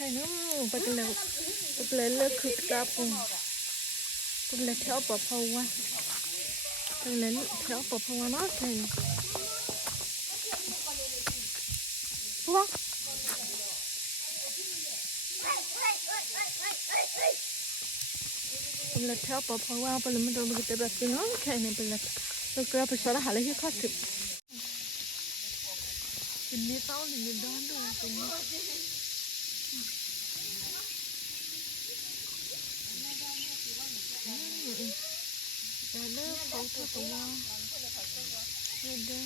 Thầy nó bật lên cực đạp cùng bật lên theo bỏ phâu qua bật lên theo bỏ phâu qua nó thầy quá bật lên theo bỏ phâu qua bật lên mình đồ bật lên bật nó thầy này bật lên bật lên bật sau đó hả lấy cái khó chịu tình yêu tao thì mình đoán được tình yêu lớp phẫu thuật của nhau đây đây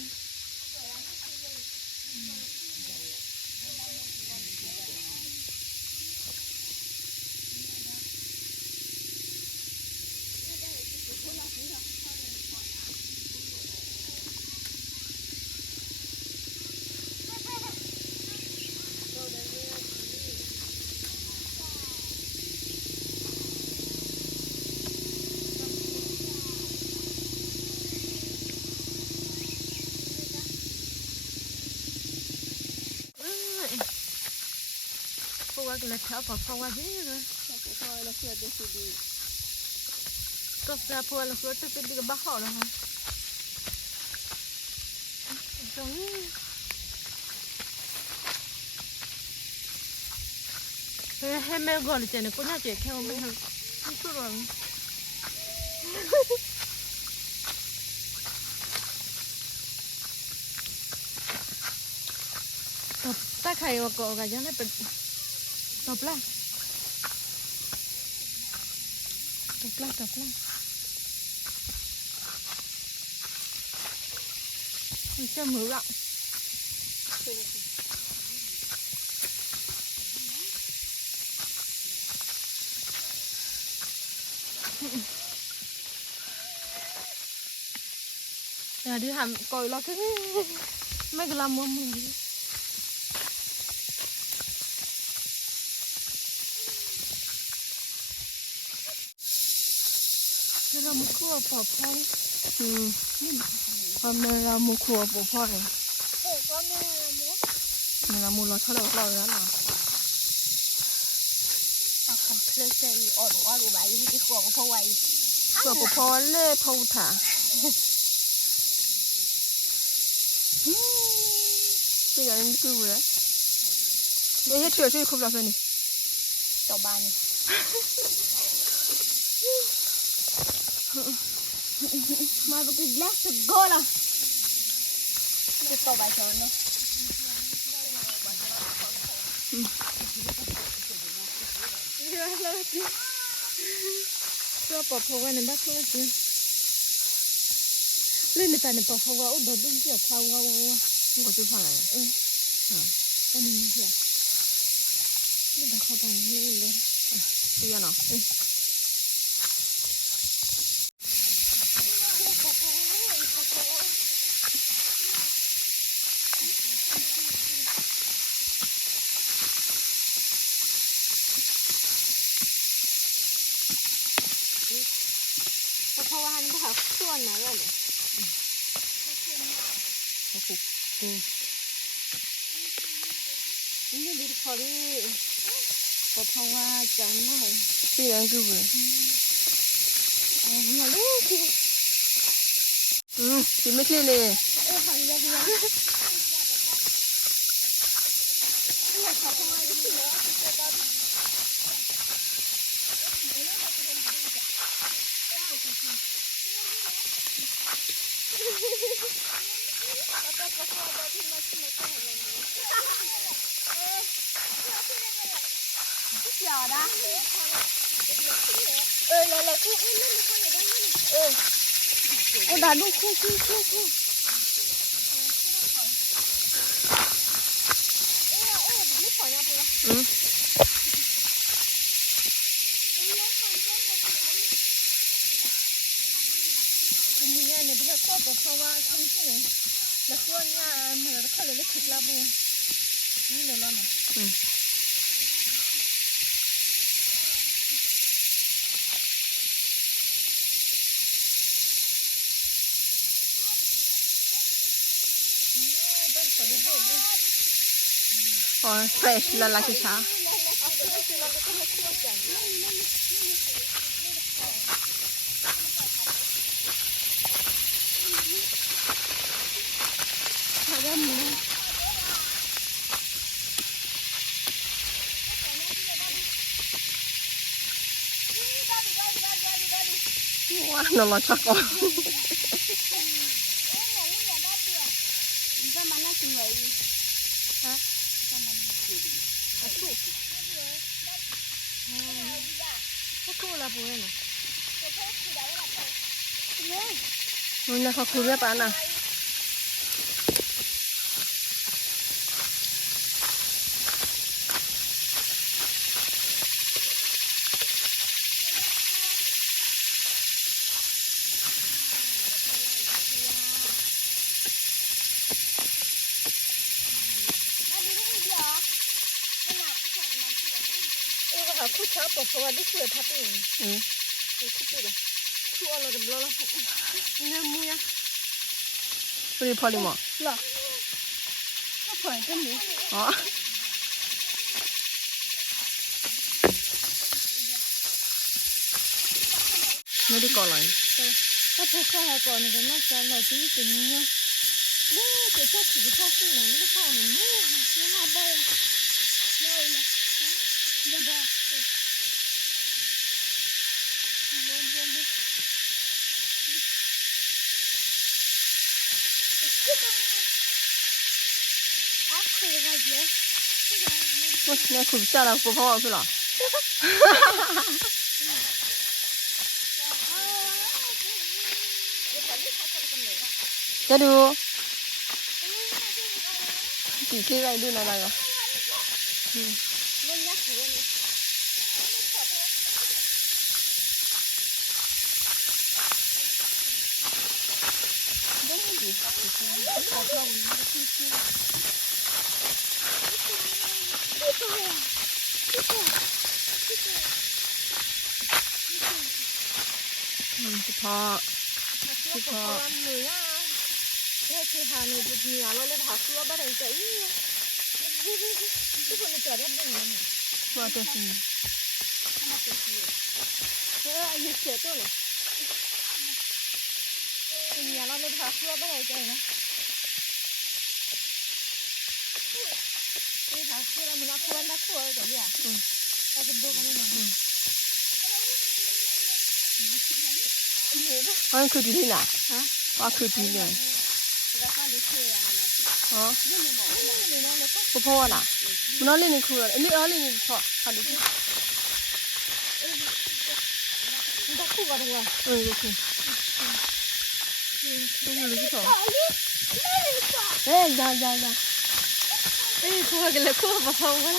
qua cái tháo vào phong qua thế rồi có ra phơi là phơi tới cái bát họ rồi hả giống hay mẹ gọi là chuyện này có nhà chuyện theo mình không chút rồi tập ta khai vào cọ cái này bị tập la mình cho mưa gạo là đi hàm coi lo cái mấy cái làm mồm mìnhเรามุขวบปอบพ่อยความเรามุขวบปอบพ่อยก็ไม่เรามุเราเท่าเราแล้วนะปากของเคลื่อนใจอ่อนใบให้ที่ขวบพ่อไวขวบพ่อเล่พ่อถาเป็นอย่างนี้คืออะไรเดี๋ยวเชื่อช่วยคุบเราสินี่ต่อบ้านนี่มาบุกอีกแล้วสุดโกล่ะจะต่อใบชนเนาะก็ปอบพวาในบ้านเขาสิเล่นในป่าในปอบพวาอุดดุ้งเกี่ยวพาวาวก็จะผ่านอันนี้เกี่ยวนี่บ้านเขาไปเล่นเลยเสียเนาะเพราะว่านี่แบบส่วนนะเลยนี่ดีพอดีเพราะว่าจังหน่อยเสียงคือแบบมาลูกกินไม่คลีเลยเลยคู่โอ้ด่าลูกคู่เนี่ยเนี่ยพี่ก็บอกเขาว่าทำที่ไหนแล้วควรเนี่ยเหมือนเขาเลยคิดลาบูนี่เลยล่ะนะfresh la la chicha ว้าวนอนชักก่อนนู่นนะเขาคุยเรื่องปานน่ะคู่เช้าปกเพราะว่าได้คุยพัดเองคู่ปีละคู่อะไรกันบ้างเนี่ยมุ้ยไปพอดีมั้งหรอถ้าพอจะมีอ๋อไม่ได้ก่อนเลยถ้าพอข้าวก่อนนี่ก็น่าจะเราที่จะมีเนาะเนี่ยจะชอบถือชอบซื้อหนังก็พอหนึ่งเนี่ยเนี่ยมาบ้างเนี่ยนะเดี๋ยวบ้า那可不下来不跑去了。这里，底下来路那个，พอเนี่ยคือหาหนูจะมีอะไรเลยหาซื้อบ้านไหนจะอีทุกคนจะได้บ้างไหมว่าตัวสิอายุเสียตัวเลยมีอะไรเลยหาซื้อบ้านไหนจะนะนี่หาซื้อแล้วมันควรนะควรจะเนี่ยเราจะดูกันหน่อยอันคือดีที่ไหนฮะว่าคือดีเลยอ๋อพอๆน่ะมันอะไรนี่คืออะไรนี่อะไรนี่พอทำดิมันจะคู่กันหรือเปล่าโอเคต้องรู้ที่สองอย่าคู่กันเลยคู่พอๆกัน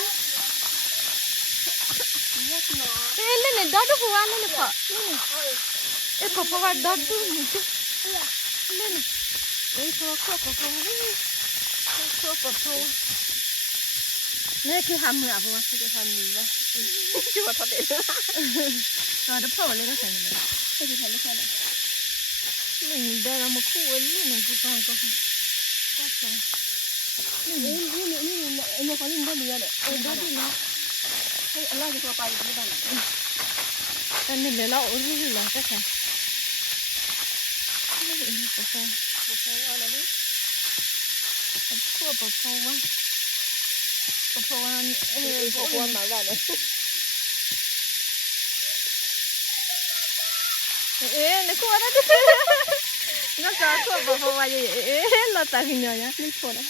เล่นดอดหัวเล่นพอพอว่าดอดดูนี่เล่นพอนี่คือทำมือพอคือจะทำมือว่าคือว่าทอดเองเราจะพ่อเลยก็ใส่เลยให้ดูทำไม่ใช่เลยนี่เดินมาคู่นี่หนึ่งก็ฟังก็ใช่นี่เขาเล่นได้ดีเลยได้ดีนะให้อะไรจะตัวไปไม่ได้หรอกแต่นี่เลยเราอุ้ยเลยก็ใช่ไม่เห็นปะฟองอะไรนี่ขั้วปะฟองวะปะฟองปะฟองมาแบบนี้นี่ขั้วนั่นดิน่าจะขั้วปะฟองวะเราตายหินเลยนะนี่ขั้วนะ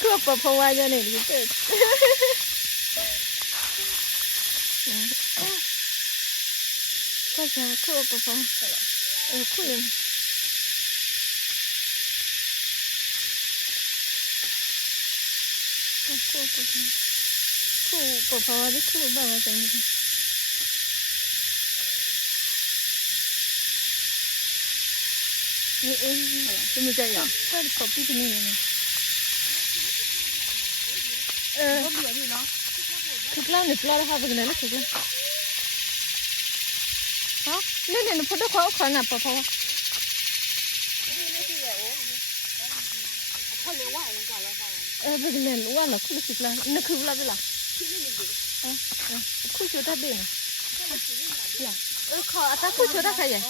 ขั้วปะฟองวะเนี่ยนี่ดิเจ๊ก็จะขั้วปะฟองขั้วยังคู่ปะพอได้คู่บ้างอะไรกันนี่จะมีใจอย่างก็ขอบพี่คนนี้นะทุกเล่าหนึ่งเล่าได้ค่ะเป็นไงนะทุกเล่าฮะเล่นพูดได้เขาขนาดปะพอเป็นเล่นว่าหรอคุณสิบล้านนี่คืออะไรล่ะ คู่ชุดได้เนี่ยขอถ้าคู่ชุดได้ใครใหญ่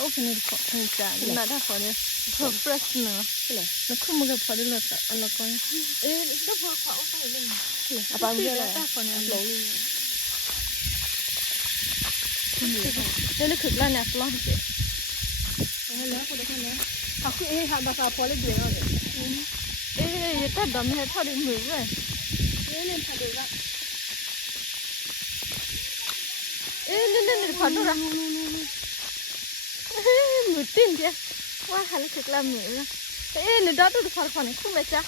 โอเคนี่ขอให้จ้าน่าได้ขอเนี่ยขอ fresh เนาะแล้วคุณมึงก็พอได้เลยแต่ละคนแล้วพอขอเอาไปเลยอะปะมึงเลยขอเนี่ยเลยนี่คือแล้วเนี่ยฟลอสแล้วคุณได้กันแล้วเขาคือหาดาพอเลยเดียวเลยแต่ดำให้พอได้มือเลยนี่พอดูละนี่พอดูละมือติ้นเดียว่าหาเลยคือละมือนี่ดอดูพอคนนี้คุ้มไหมจ๊ะ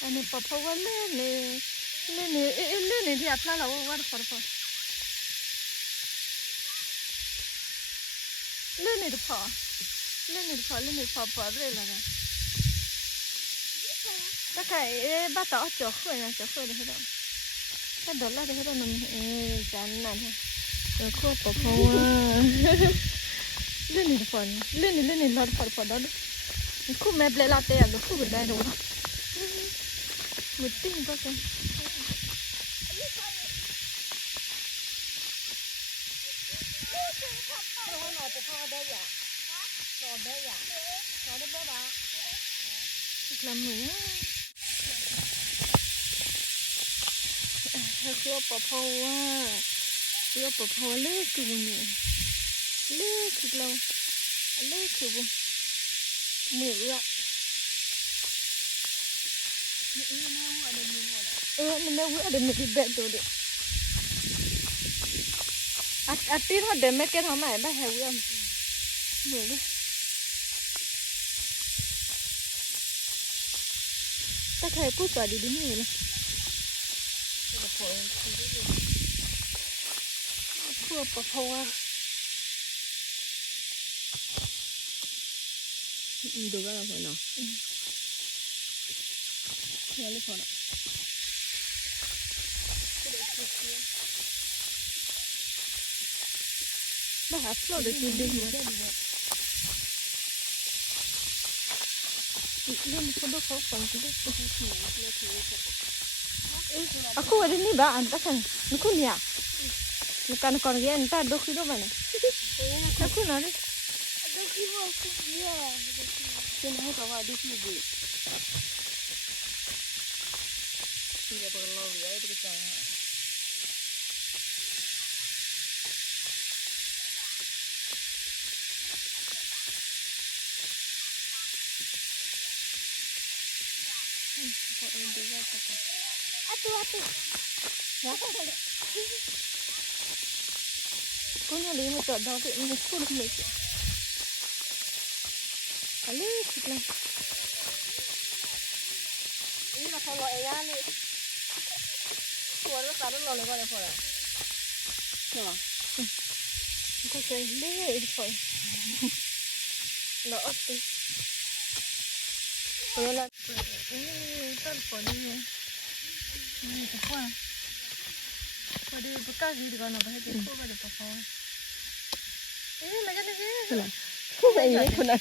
อันนี้พอว่าเล่นที่อัพแล้วว่าพอเล่นนี่พอเล่นนี่พอเลยละนะแต่ใครบ้าต่อจ่อขึ้นนะจ่อขึ้นเลยเหรอถ้าโดนแล้วเลยเหรอน้ำจานนั่นฮะขั้วปะพอว่าเล่นนี่พอเล่นนี่รอดพอดอดคู่แม่เปล่าเตะอ่ะลูกคู่ก็ได้ดูมือติ้งก็กันเราไปพ่อได้ยังรอได้ยังรอได้บ่บ้าอีกลำหนึ่งขั้วปะพอว่าขั้วปะพอเลิกคือบุญเนี่ยเลิกคือเราเลิกคือบุญมือละมันไม่ว่าเดี๋ยวมันจะเบ็ดดูดิตีนเขาเดินไม่เก็ตเขาใหม่ไม่แหววเหมือนเลยแต่ใครกู้ต่อดีนี่เลยขั้วปะพอว่าดูว่าเราพอเนาะเนี่ยเลยพอเนาะบ้าฟลอร์ที่ดึงมาเรื่องคนดูเขาฟังคนดูเขาaku ada ni ba anta kan aku ni ya bukan korgen anta do kido mana aku nari do kido aku ya kenapa kau ada kido ini perlu ya itu kita Atu. Ya. Punya lima tu dah tu ini full macam. Kali kita. Ini nak kalau ayah ni. Kuala kalau lalu kalau kuala. Nah. Kita cari ni full. Nak apa? Kuala. Tak pun ni. Ini tu pun. Pada bekas di mana bahaya tu pun pada apa? Ini macam ni je. Ini pun ada.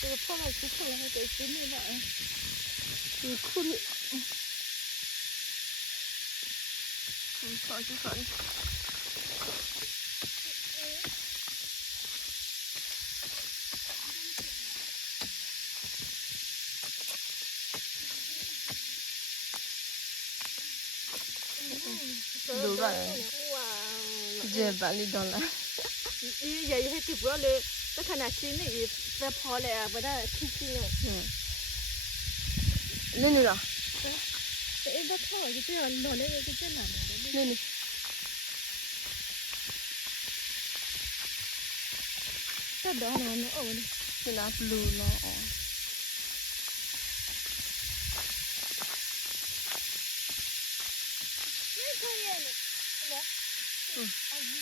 Tu pun lah, tu pun lah. Tu sini lah. Tu kul. Kau. Đủ rồi. Giờ bạn đi đón là. Giờ hết kịp rồiเลยแต่ขนาดชิ้นนี่แบบพอเลยอ่ะไม่ได้ชิ้นเลยนี่นี่หรอแต่ไอ้บ้าพ่อจะเจ้าหล่อเลยจะเจ้าหลานนี่ก็ดอนนะโอ้นี่คือน้ำบลูเนาะอ๋อไม่เคยเห็นเหรออันนี้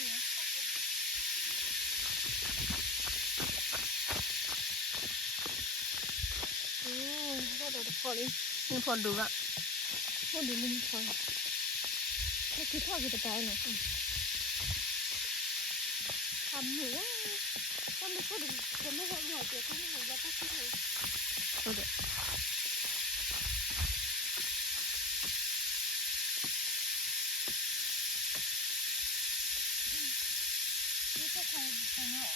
ก็เดี๋ยวพอเลยนี่พอดูละ พูดดีมันพอถ้าคิดทอดก็จะไปหนูทำหนูว่าถ้าไม่พูดจะไม่ทำหน่อยเดี๋ยวเขาไม่เหมือนว่าก็คิดเลยโอเคนี่ถ้าใคร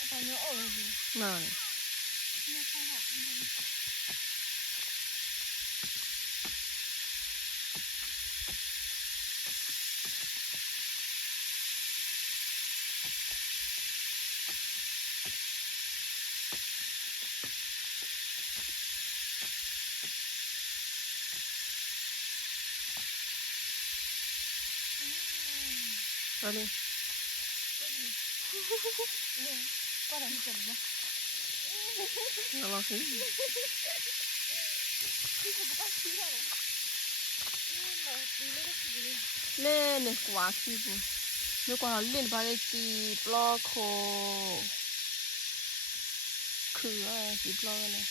ไปเนาะเลยนั่นเนี่ยเขาหอกมันอะไรเนี่ยก็ทำกันวะอะไรสิเล่นกว่าขี้บุนึกว่าเล่นบาเลตีปลอกคอคืออะไรสีปลอกเลย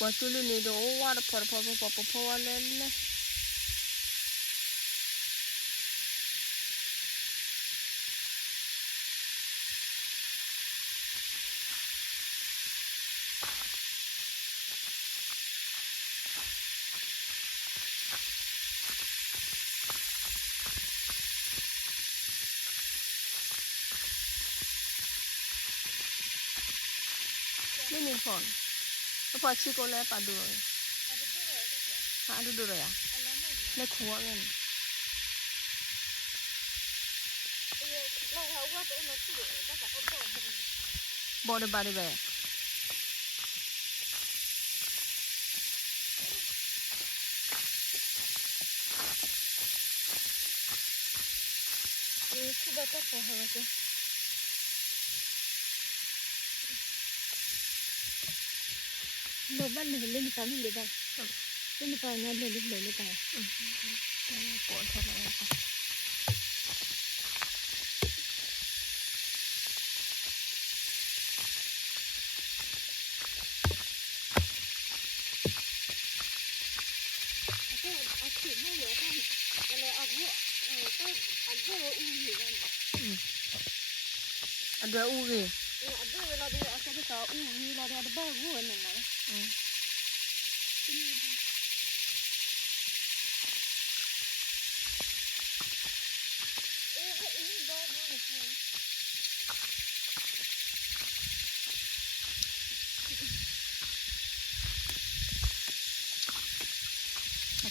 กว่าจุลุนี่ดูว่าพอเล่นเลยไม่มีผลแล้วพอชิโก้แล้วปาดูเลยฮะดูเลยอ่ะในครัวเงินบอดบาร์ดี้แบบนี่คือแบบตัวเขาเหรอจ๊ะบ้านมันเล่นตามนี่เลยบ้างเล่นไปนะเล่นไปปวดท้องอะไรปะเอาขีดไม่เหลือท่านก็เลยเอาหัวก็อันเดียวอู้อยู่กันอันเดียวอู้เลยอันเดียวเราเดี๋ยวเอาแค่ไปต่ออู้เราเดี๋ยวบ้าหัวหนึ่งนะพ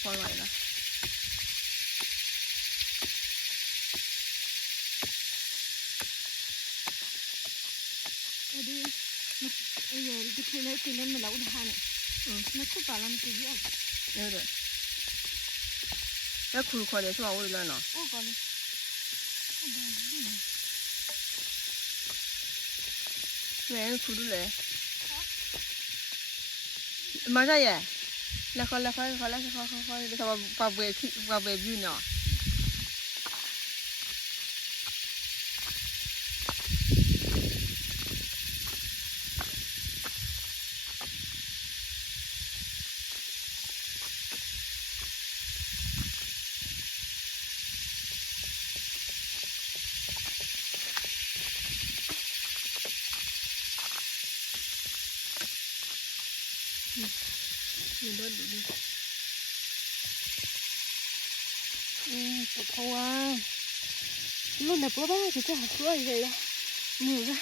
อไหวนะดูดิคือเล่นคือเล่นมาแล้วอุดหาเนี่ยนักคู่ป่าลันคือเยอะเลยแล้วคู่ขอเดี๋ยวช่วยเอาเลยเนาะโอ้ก่อนเลยแม่คู่ดูเลยมาใช่ยังแล้วเขาทำปาเบบิวเนาะดูด้วยดูดิเพราะว่ารุ่นไหนเพราะว่าจะหาช่วยเลยละมือละ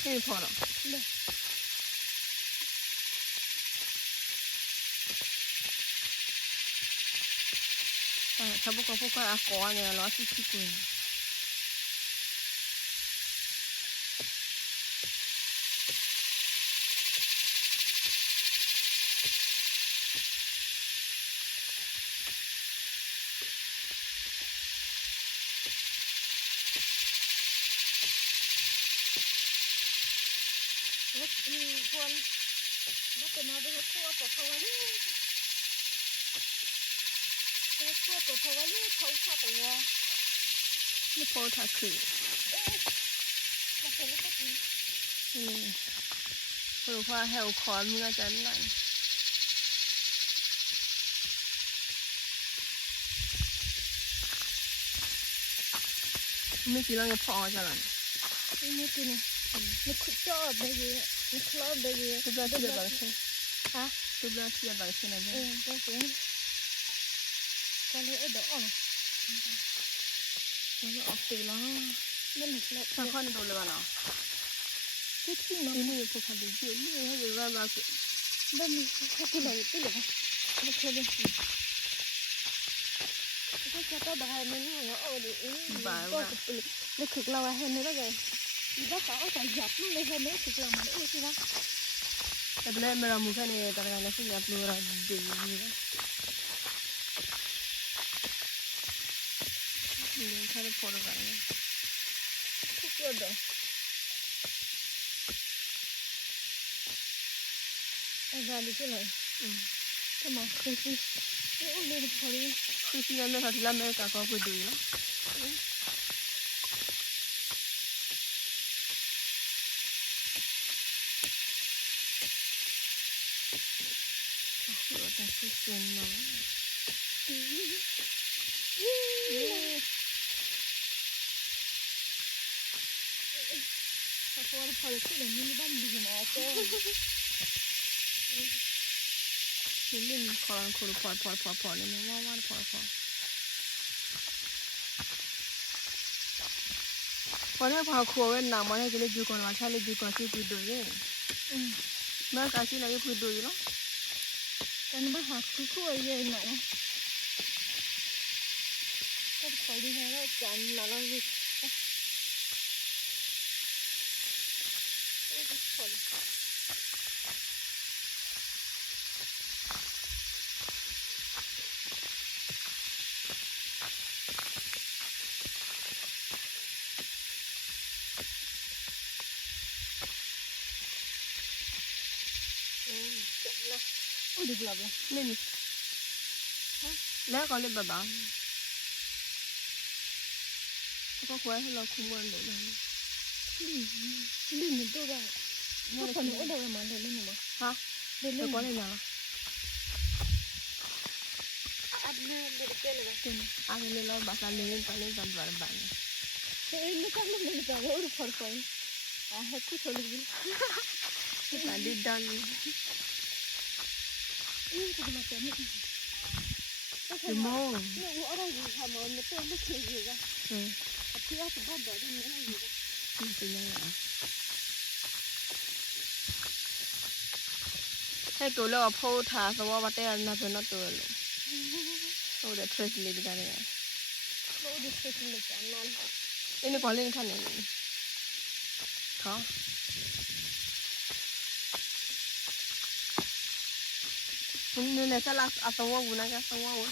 ไม่พอหรอกเลยถ้าพวกเขาอาก้อนเนี่ยร้อยสิบกุย คนมาเป็นมาเป็นขั้วปะทวารีเป็นขั้วปะทวารีเขาชอบตัวนี่พอถ้าคือมาเป็นก็ดีเพราะว่าแหวคอนเมื่อจันนั่นไม่กี่เรื่องพอจะหลังไม่กี่เนี่ยไม่ขุดจอดได้เยอะไม่คลอดได้เยอะตัวเทียบแบบเช่นฮะตัวเทียบแบบเช่นอะไรก็เช่นก็เลยเดี๋ยวออกแล้วออกตีแล้วมันหลุดแล้วข้างข้างนี่โดนเลยว่ะเนาะที่น้องนี่พวกเขาดูเยอะนี่ให้เยอะมากแบบนี้เขากินอะไรตีเลยไม่เคยเลยก็จะต้องได้ไม่เนี่ยเนาะเอาดิก็เลยคือเราเห็นนี่แล้วไงอีบ้าเขาเอาใส่หยับนี่เลยเห็นนี่คือเรามันใช่ไหมแต่เล่นมาเรามุขเนี่ยแต่เราเนี่ยหยับลูราดีนี่นี่แค่ได้พอแล้วกันทุกอย่างเด้อไอ้บ้านนี่คืออะไรทำไมคือสิโอ้เล่นพอดีคือสิยังไม่ทันละแม่ก็เขาไปดูแล้วแต่คือเซนเนาะพอเลยคือเดี๋ยวนี้บ้านดีนะเจ้าเล่นคอนคุยพอเลยนะว่าพอเนี่ยพอครัวเว้นหนังมันให้กินเลยจูก่อนว่าใช่เลยจูก่อนที่คุยดูยังแม่กาชิเลยคุยดูอยู่เนาะแต่นี่บ้าหาคุยเยอะหน่อยก็ไปดีให้เราจานมาเราดิคนจังนะอุ้ยดีกว่าเลยเล่นแล้วก็เล่นบ้าก็คุยให้เราคุ้มกันเลยนะเล่นมันตัวแบบนี่คนนู้นเดินมาเล่นนี่มั้งฮะเล่นก็เล่นยังอันนี้เล่นเล่นอะไรกันอันนี้เล่นเราบ้าเล่นกันบ้านเฮ้ยนี่ก็เล่นกันแล้วรู้พอไปให้คุยกันเลยตอนนี้ดังก็มาเจอนี่กี่โมงนี่ว่าอะไรอยู่ทำมันไม่ต้องไม่เคยอยู่กันที่ว่าสุดท้ายเดี๋ยวนี้ไม่อยู่กันนี่เป็นยังไงให้ตัวเลือกพูดท้าสว่าว่าแต่น่าเป็นน่าตัวเลยโอ้เดี๋ยวเทรสเลยดีกันเลยโอ้เดี๋ยวเทรสเลยกันนั่นนี่ก่อนเล่นท่านนี่ท้อนี่เนี่ยจะรักอัตวาวุ้นนะอัตวาวุ้น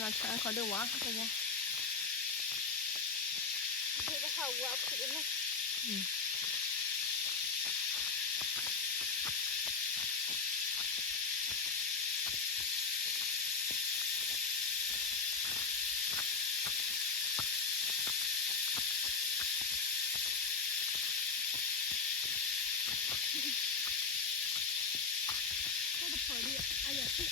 งานช้างเขาเดือดวะเขาจะที่จะเข้าวัดคือไหมก็จะพอดีอะไรสิ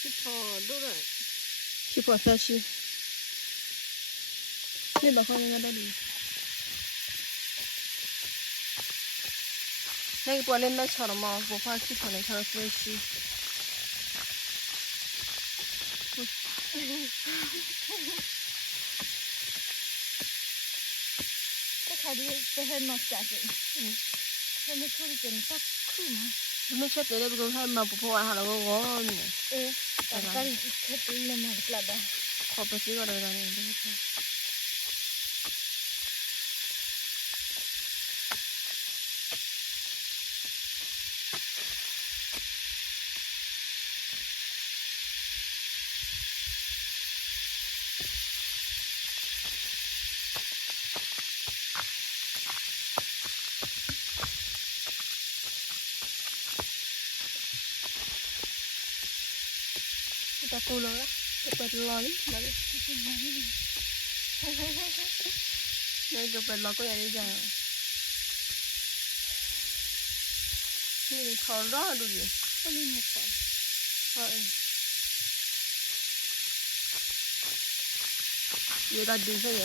ที่พอด้วยที่พอซาชินี่บอกเขายังไงได้ดี那个玻璃那巧了吗？不怕去可能它会洗。这卡的这还能加水，这ไม่ชอบเป็นตักขึ้นมาไม่ใช่แต่เด็กก็ให้มาพูดว่าเราก็งงแต่ก็แค่ตีเลยมันกลับได้ขอไปซื้ออะไรกันนี่ตะกูเลยจะเปิดรอนี่มาดินี่จะเปิดรอก็ยังได้ยังนี่ขอรอดูดิก็ไม่มีไฟอยู่ตาดีใช่ไหม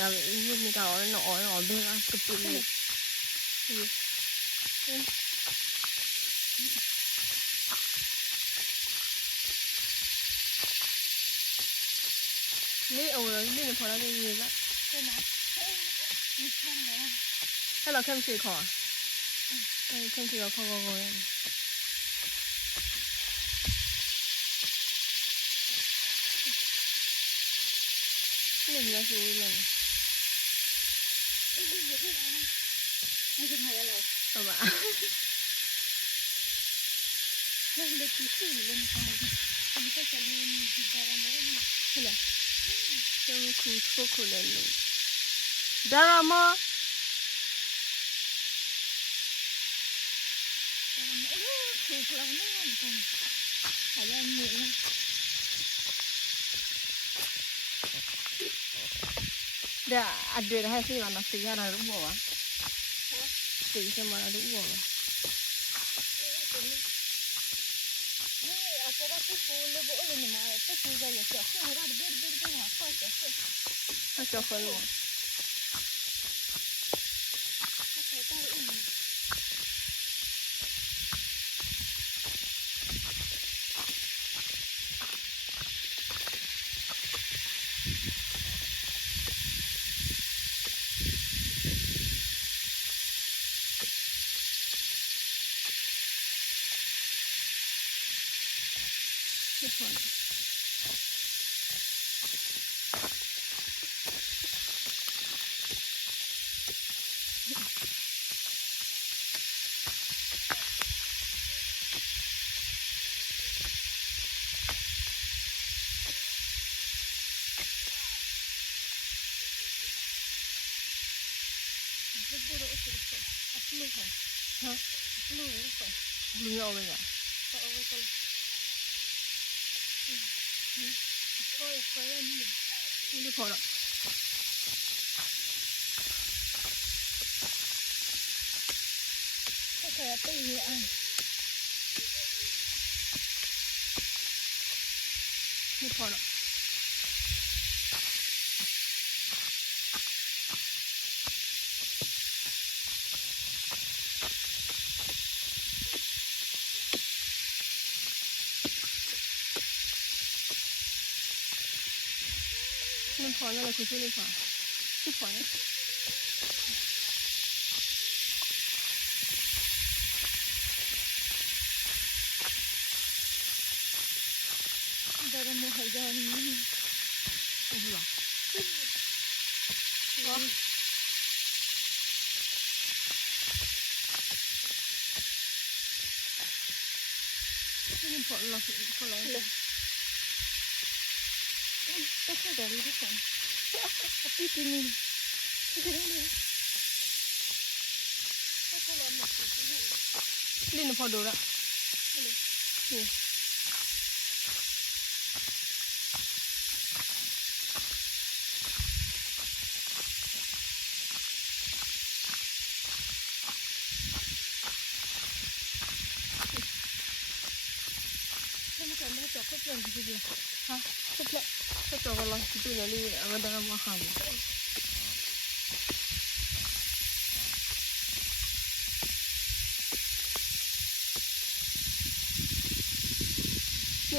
นี่มีแต่อ๋อเรื่องกระปุกนี่นี่เอาเลยนี่พอแล้วนี่ละใช่ไหมมีแค่แล้วให้เราเข้มสีขอให้เข้มสีเราพอๆกันนี่มีอะไรเลยไม่เป็นอะไรต่อมาเรื่องเด็กที่ชื่อเล่นกันมันก็จะเล่นดาราโมใช่ไหมจะมีคู่ทุกคนเล่นดาราโมคือเราไม่เหมือนกันขยันอยู่เดี๋ยวอัดเดือดให้สิมันสีอะไรรู้บ่วะสีจะมารู้บ่วะอาจจะได้ที่ฟูเลยบ่เลยนี่มาที่ฟูจะอยู่เฉยๆเราเดือดหาข้าวเฉยๆข้าวเฉยๆหรอข้าวเฉยๆอุ่นไม่พอลูกค่ะฮะลูกค่ะลูกเอาไปอ่ะเอาไว้ก่อนช่วยช่วยนี่ไม่พอหรอกก็แค่ตีอ่ะไม่พอหรอกไม่พอแล้วเราคือช่วยไม่พอไม่พอดาราโมหายานี่โอ้โหหรอไม่พอเราพอแล้วเลยก็แค่เดี๋ยวรู้ก่อนพี่กินนี่พี่กินนี่ก็แค่เราหมดสิที่ลิ้นพอดูละนี่ไม่จบก็เปลี่ยนทีเดียวฮะก็แค่ก็จบกันแล้วที่ตัวนี้เอาได้มาหาเนี่ย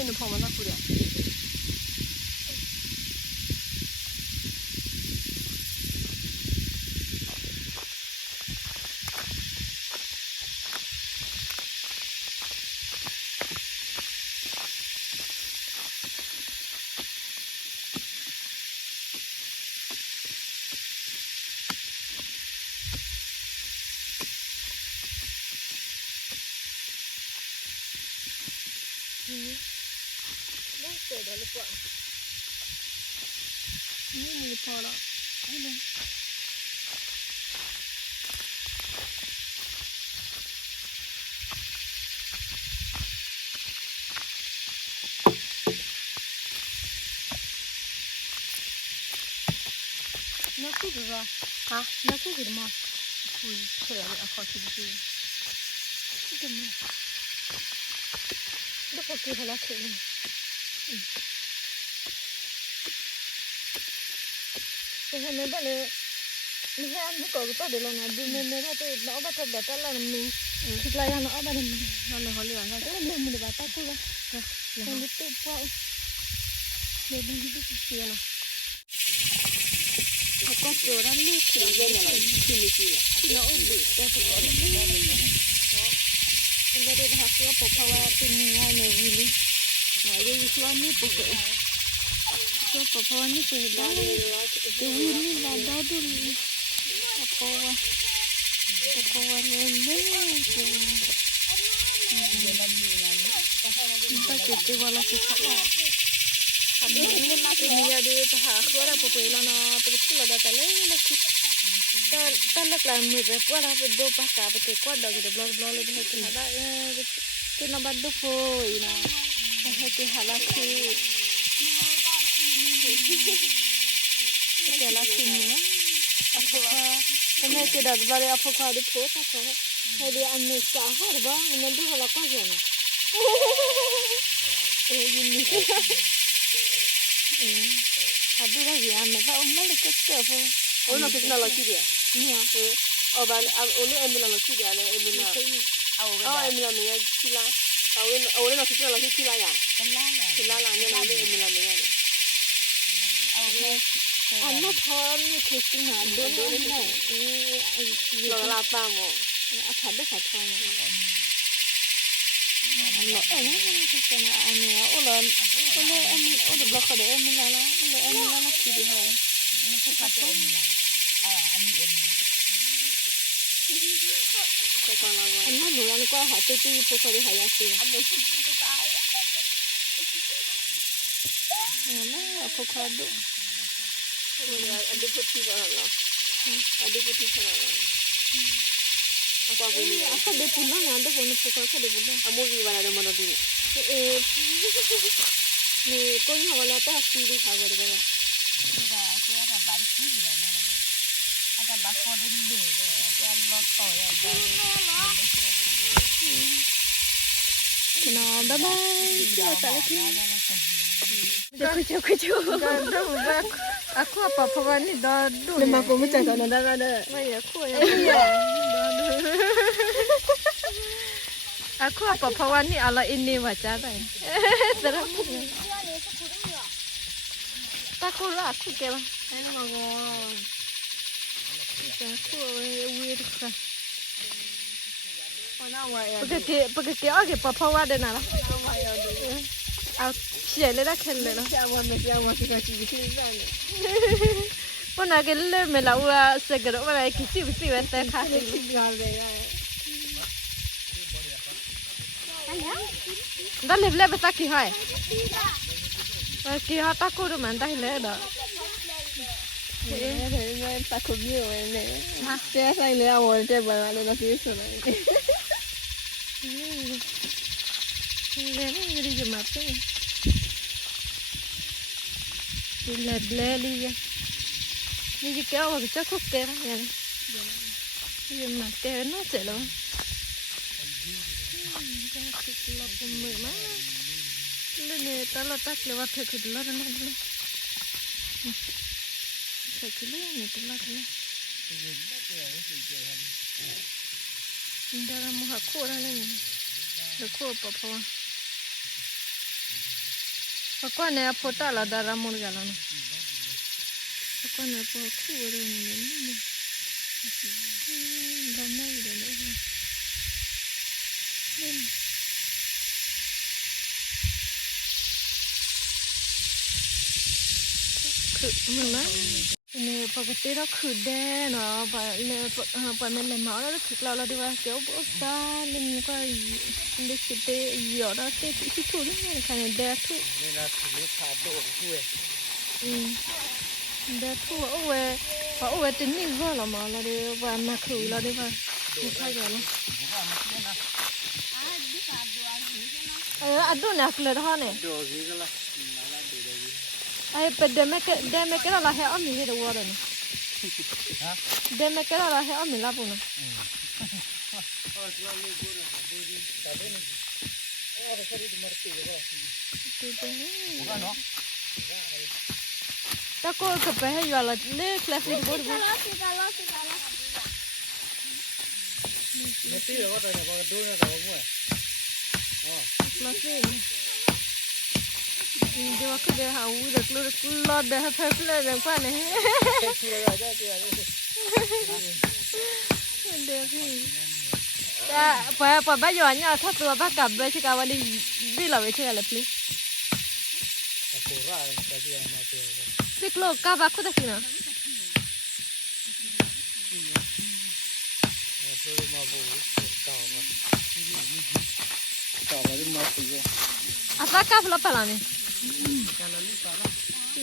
หนูพอมาแล้วคุณเดียว ได้เกิดอะไรกว่าไม่มีพอแล้วไม่เลยนักคู่กันวะฮะนักคู่กันมั้ยคุยเผื่อเอาขอชิมดูที่กันมั้ยดูพอกินแล้วคือแต่เห็นไหมบ้านเลยไม่ใช่อันนี้ก็ตัวเดียวนะดูเมย์ถ้าตัวน้องบ้านตัวเดียวแต่ละมีคิดอะไรกันน้องบ้านนี่นั่นเลยเขาเรียกว่าแต่เรื่องมันแบบตาคู่ละคนรู้ตัวเปล่าเดี๋ยวดูดูสิเสียนะเขาก็โจรลูกเขียวเนี่ยนะที่มีกี่ที่น้องอุบิแต่ตัวนี้เป็นได้ได้หักว่าปกเพราะว่าเป็นเนื้อในวิลิหน่อยได้ช่วยนี่ปกช่วยปกเพราะว่านี่เป็นได้จะวิลิลาได้ดูปกว่าเนี่ยไม่เป็นแต่เกิดที่ว่าเราคิดว่านี่มาที่นี่ya di paha khwara popela na popula da tale la ki ta la kla mi be pora pe do pa ka pe ko da ge blog blog le he ki da ki na ba do fo ina ta he ki hala ki ke la ki ni na aphoka ta me ke da ba le aphoka de pho ta ko he de an ne sa ha ba ne do la ko je na yin ni aduh lagi ame tak umel dekat apa? Oh nak kita lagi dia. Iya. Oh bal, oh ni emila lagi dia, ada emila. Oh emila ni ya kila. Oh ni nak kita lagi kila ya. Kila lah ni nak emila ni ya. Anak thon ni kita nak dulu ni. Kalau lapar mo. Apa dah thon. Allah, ni kita nak ane. Allah udah blok ada emila lah. Emila nak kiri hai. Ini pakai emila. Ani emila. Sekolah gua. Ani bulan gua hati tu pokok hai asyik. Ani tu tak. Mana pokok ada? Ada putih lah. Ada putih lah. Apa beli? Apa dia pulang? Ada pun pokok apa dia pulang? Kamu gimana ada mana dulu? Ni kau ni awalnya tak sih hawa deh kan? Sudah, aku ada baris ni juga ni. Ada bakal dulu, aku ada lokal ya. Kenal, bye bye. Kita lagi. Jauh. Aku apa pun ni dah dulu. Lama aku macam sana dah ada. Baik aku ya. Aku apa pun ni ala ini macam apa? Terang. Takut lah aku ke? Ini bagus. Aku weird kan. Pakai apa papa ada nala? Siapa le dah kelle lah. Siapa suka cici kan? Pun nak kelle melawa segera mana kisi wetah kasih. Dah level besar kihai. Kihai takut rumah dah level. Takut ni ni. Saya saya ni awal je bawa le nak kisi lah. Ni jadi jemaat tu. Level ni. Ni jika awak cakap kerana ni. Jemaat kerana celo. Kita pun mana? Ni kalau tak lewat kita lah nak dulu. Sekali ni telah. Dalam muka korang ni, lekor apa? Aku ni apa tak lah dalam muka jalan. Aku ni apa korang ni? Lama dah. Mana? เนี่ยปกติเราขืดแด่เนาะปะเนี่ยปะมันเลยหมอแล้วขืดเราดีว่าเกี่ยวกับซาเล่นก็เด็กสิเตะหยอดแล้วเตะที่ถูกนี่มันคันเดะถูก นี่นะถือพาโดดด้วย เดะถูกเอาไว้ติดนี่ก็ละมาแล้วเดี๋ยวว่ามาขืดแล้วเดี๋ยวว่าไม่ค่อยจะเนาะอันดูเนี่ยคือเลยท่อเนี่ย โดดกี่ก็ละมาละโดดกี่ ไอ้เป็นเดมเกเราให้อ้อมมีให้ดูว่าเนาะ ฮะ เดมเกเราให้อ้อมมีลาบุเนาะ อ๋อตัวเล็กกูนะดูดิแต่เล่นโอ้แต่ใช้ที่มาตีก็ก็เนาะ ตะโกนกับไปให้ยาละเล็กคลาสสิกบูดบู ไม่ตีก็แต่เนี่ยพอดูนะแต่ว่ามั่วอ๋อ คลาสสิกเดี๋ยวก็เดี๋ยวหาวูดกลอดเดี๋ยวเพิ่มเลยเรื่องกว่าเนี่ย ตีอะไรได้ตีอะไร เดี๋ยวพี่แต่พอบ้านย้อนเนี่ยถ้าตัวบ้านกลับไปชิคาวันนี้ดีเราไปเชื่อเลยพี่ แต่โคราชแต่ที่มาเจอ พี่กลัวกาบ้าคุดสินะ มาโซลมาบูเก่ามาเก่ามาที่มาตีก็ อาฟ้ากาบล้อปลาเนี่ย การละลิตาละ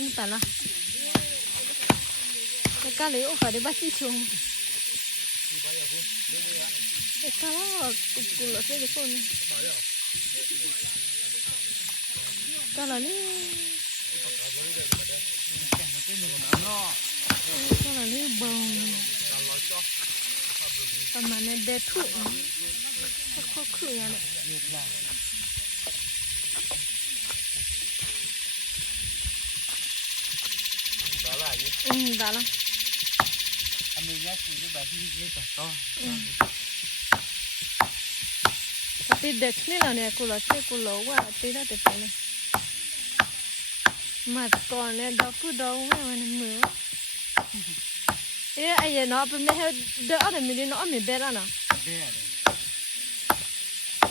นี่ปลาแต่กาเลยโอ้ฟ้าเดี๋ยวบ้าจีชงแต่กาว่ากูหล่อเสียคนกาละนี่กาละนี่บงประมาณนี้เด็ดถูกเขาคืออย่างนี้ đó là gì? Dạ lắm. Anh đi nhá, chị với bà đi lấy tờ to. Tapi dek ni lah ni aku lah, aku lawa, tidak tepi ni. Mat kon ni dapu daun mana mur. Ayah nak apa meh dah ada mili nak ambil beran ah. Beran.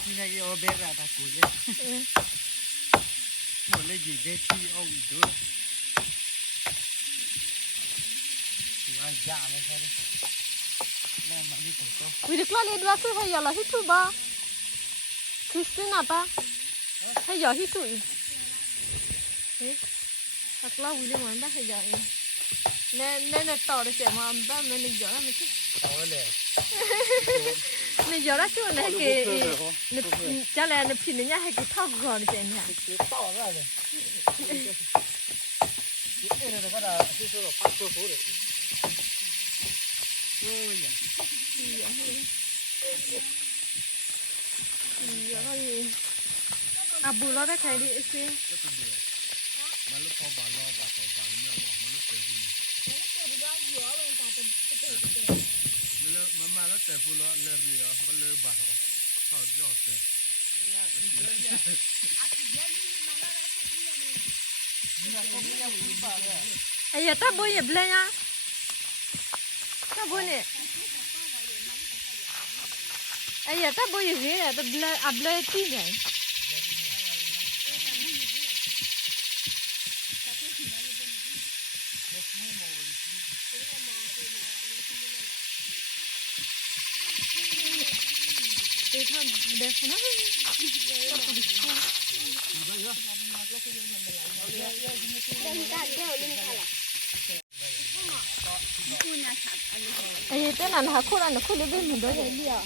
Ini lagi orang beran tak kuat. Mau lagi beti awal tu. Dạ này sao đi lên mà đi cùng cô Vì được lo lên ra cứ hay giờ là hít thử ba Christina ta hay giờ hít thử thế thật lo vì lên mà bắt hay giờ nên là tỏ được chuyện mà ba mình được giờ là mình thích tao lẹ mình giờ đó chứ này cái cha là nó pin nhá hay cái thóc gòn chuyện nhá tao ra này cái này cái là cái số phát số đấy ôi ya Abu lo đã thấy đi xí mà lúc họ bà lo bà họ bà nó mà lúc tệ vui này mà lúc tệ vui lo lơ rì à mà lơ bà họ họ giọt tệ ai giờ ta bôi nhập lên nhá ta bôi nè ai giờ ta bôi gì nè ta ble able tí này để thôi để nó ai tên là họ khô là nó khô lên bên mình đó vậy đi à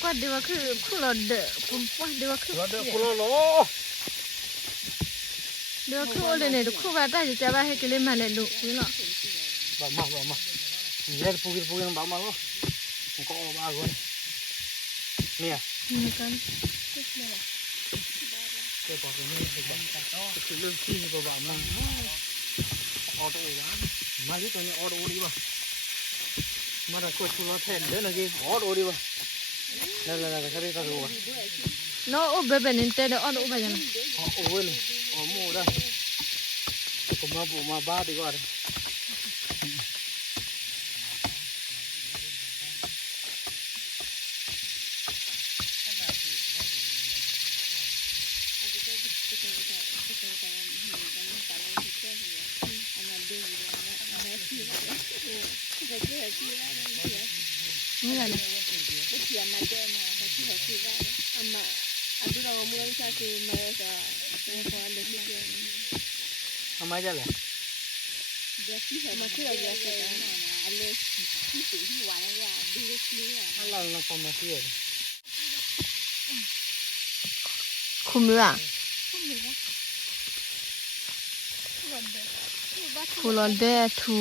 qua đi vào cứ khô là đỡ cũng qua đi vào cứ được khô lên này được khô vào tay thì chả bao hay cái lên mà lại lụ với nó bà mà giờ pukul bà mà lo không có bà rồi nè con cái bảo cái này cái lương chi của bà mà auto quá mà lý cái này auto đi bà mà là cô chú nó thèm đấy là cái auto đi bà là cái này ta rồi nó ốp bên bên trên đó ăn ốp bây giờ này ôi này mua đây còn mà bộ mà ba thì gọi นี่แหละ ทำไมจะเหรออะไรเราทำมาเที่ยว คุมละคูลอนเดทู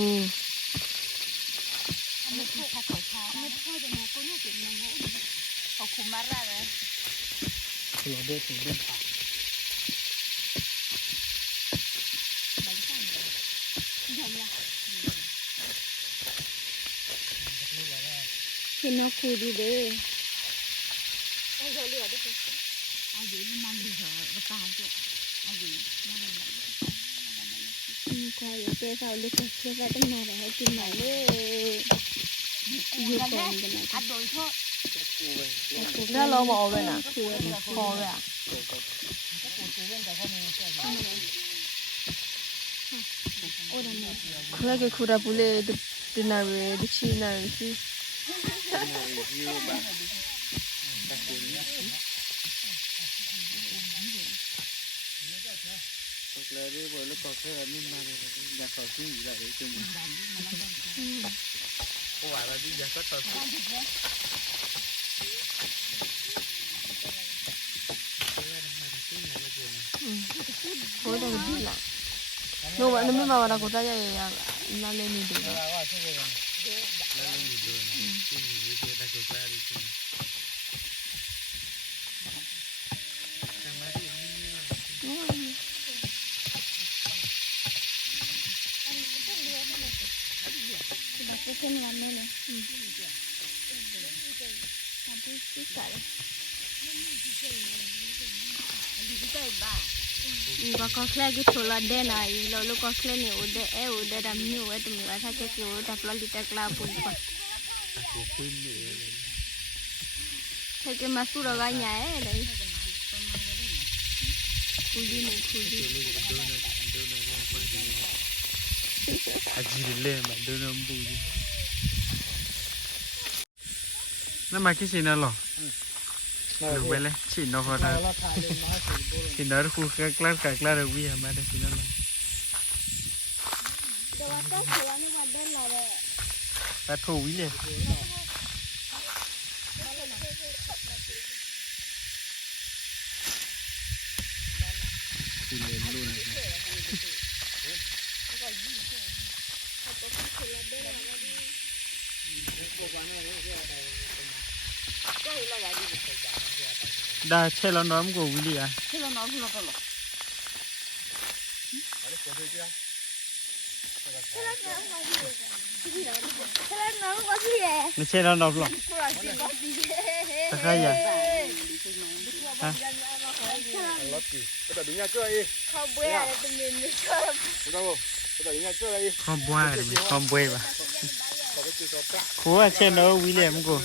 เราเดินถึงเดินผ่าน เห็นนกคือดีเด้มีควายอยู่เจ้าลูกเชื่อว่าต้องมาแต่ให้กินหน่อยเลยอยู่ก่อนกันนะแล้วเราบอกเลยนะพอเลยอ่ะ그래 그 쿠라 불레 드나르 드치나르시เลยบอกแล้วก็แค่นี้มาเลยอยากต่อสู้อยู่แล้วจนโอ้ยแล้วดิอยากก็ต่อสู้โอ้ยต้องดีละโน้วันนี้ไม่มาวันกูจะยังนั่นเลยนี่ดูนะว่าก็แค่กี่โทรเดนไอ้เราลูกก็แค่เนี่ยอุดเออุดดำนิ้วตุ่มว่าถ้าแค่กี่อุดดับล้อลิตรกลาปุ่นกว่าถ้าแค่มาสู้เราไงเนี่ยเลยคุยนี่คุยอาจีเล่มาดูน้ำปูดินั่นมาคิดสินะหรอดูไปเลยฉีดนกเขาได้ฉีดนกคู่กล้ากล้าเรื่องวิ่งมาได้สินะหรอแต่ถูกวิ่งเลยคุณเล่นดูนะได้เช่แล้วน้ำกูวิลีอ่ะเช่แล้วน้ำกูแล้วก็หรอไม่เช่แล้วน้ำหรอตะไคร้อ่ะฮะข้าวบ้วยข้าวบ้วยป่ะขัวเช่แล้ววิลีมันกู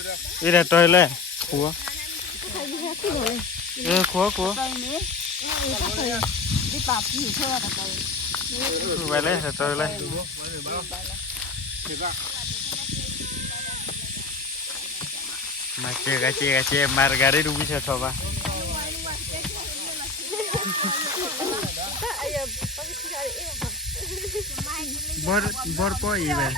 วิลีตัวเลยขัวขัวไปเลยตัวเลยมาเจอมาร์การ์เรตดูวิชาทว่าบอร์ปอยแบบ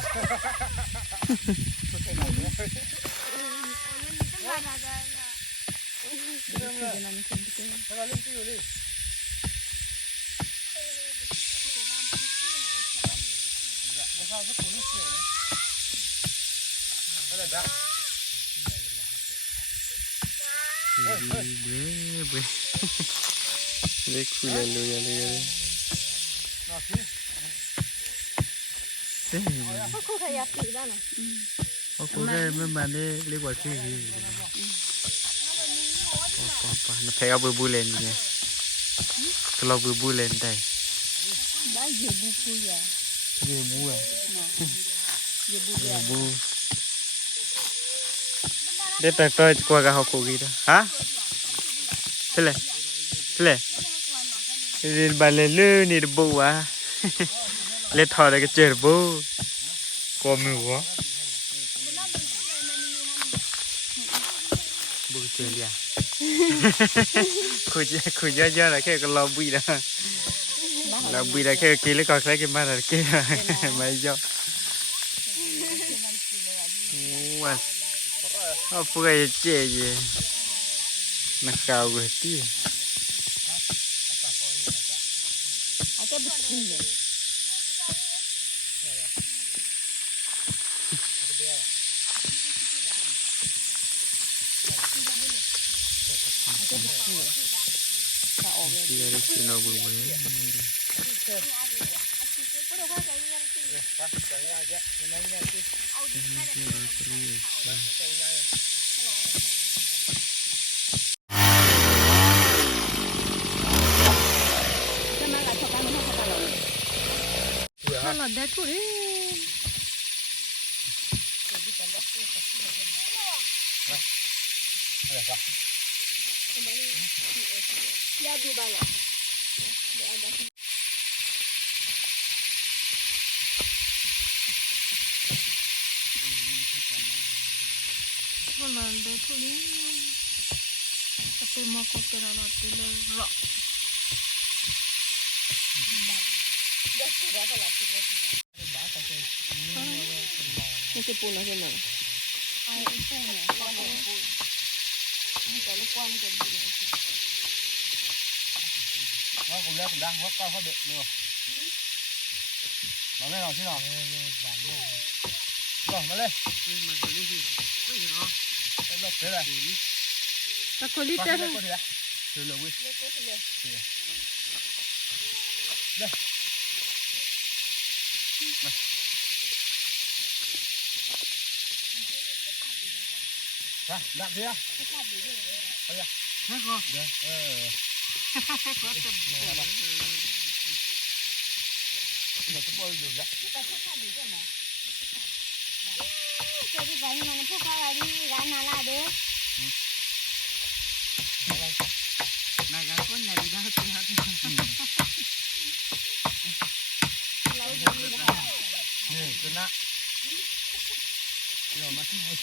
เล็กคุยเลยเขาคู่ขยับตีได้หรอเขาคู่ได้ไม่มาได้เรียกว่าชื่อปะนะเพลเอาบูเลนไงก็เราบูเลนได้เยบูคุยอ่ะเยบูอ่ะเด็ดแต่ตัวกว่ากับเขาคู่กี่ตัวฮะเท่าไหร่ เรียนบาเลเล่นี่บัวเล่นทอดอะไรก็เจอบัวก็มือวะบัวเจอเลยคุยเยอะๆแล้วแค่ก็รอบุยนะเราบุยแล้วแค่กินแล้วก็ใส่กันมาแล้วแค่ไม่เยอะว้าเอาพวกไอ้เจ๊ยี่นักข่าวกูที่ที่อะไรที่เราบุยบุยถ้าเราได้ทุเรียนยาดูบ้าหรอถ้าเราได้ทุเรียนจะเป็นมอคเตอร์เราเป็นเลยรอนี่คือปูนอะไรเนี่ยไอ้ปูนเนี่ยก้อนเนี่ยปูนนี่แต่ลูกก้อนจะดีว่าผมแล้วผมดังว่าก้าวเขาเด็กเนาะมาเลยหน่อยที่หน่อยมาเลยมาเลยไม่เหรอเป็นรถเลยตะโกนลิเตอร์เลยเลยเว้ยเลยมาดักเดียวเอาอย่าไม่พอเดี๋ยวเราจะปล่อยอยู่แล้วจะไปไหนมันพวกเขาอะไรร้านนาลาเด้นายการคนใหญ่ดีนะที่ฮัทเราดีนะนี่ชนะเรามาที่บุญ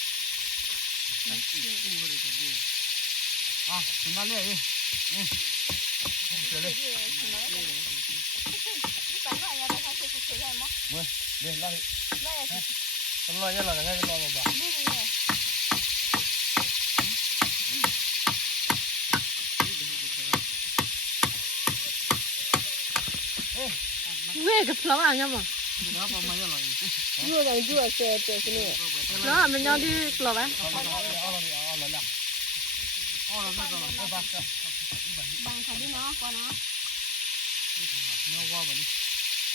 ตั้งที่บูเลยกับบูชนะเลยเจอเลยเมื่อเดี๋ยวเราต้องรอเยอะหรอกแค่รอบ่าวเว้ยกับเราอ่ะยังมั้งยั่วเลยยั่วเสียเสียสิเนี่ยเรามันยังที่เราไหมบางคนที่เนาะก่อนเนาะ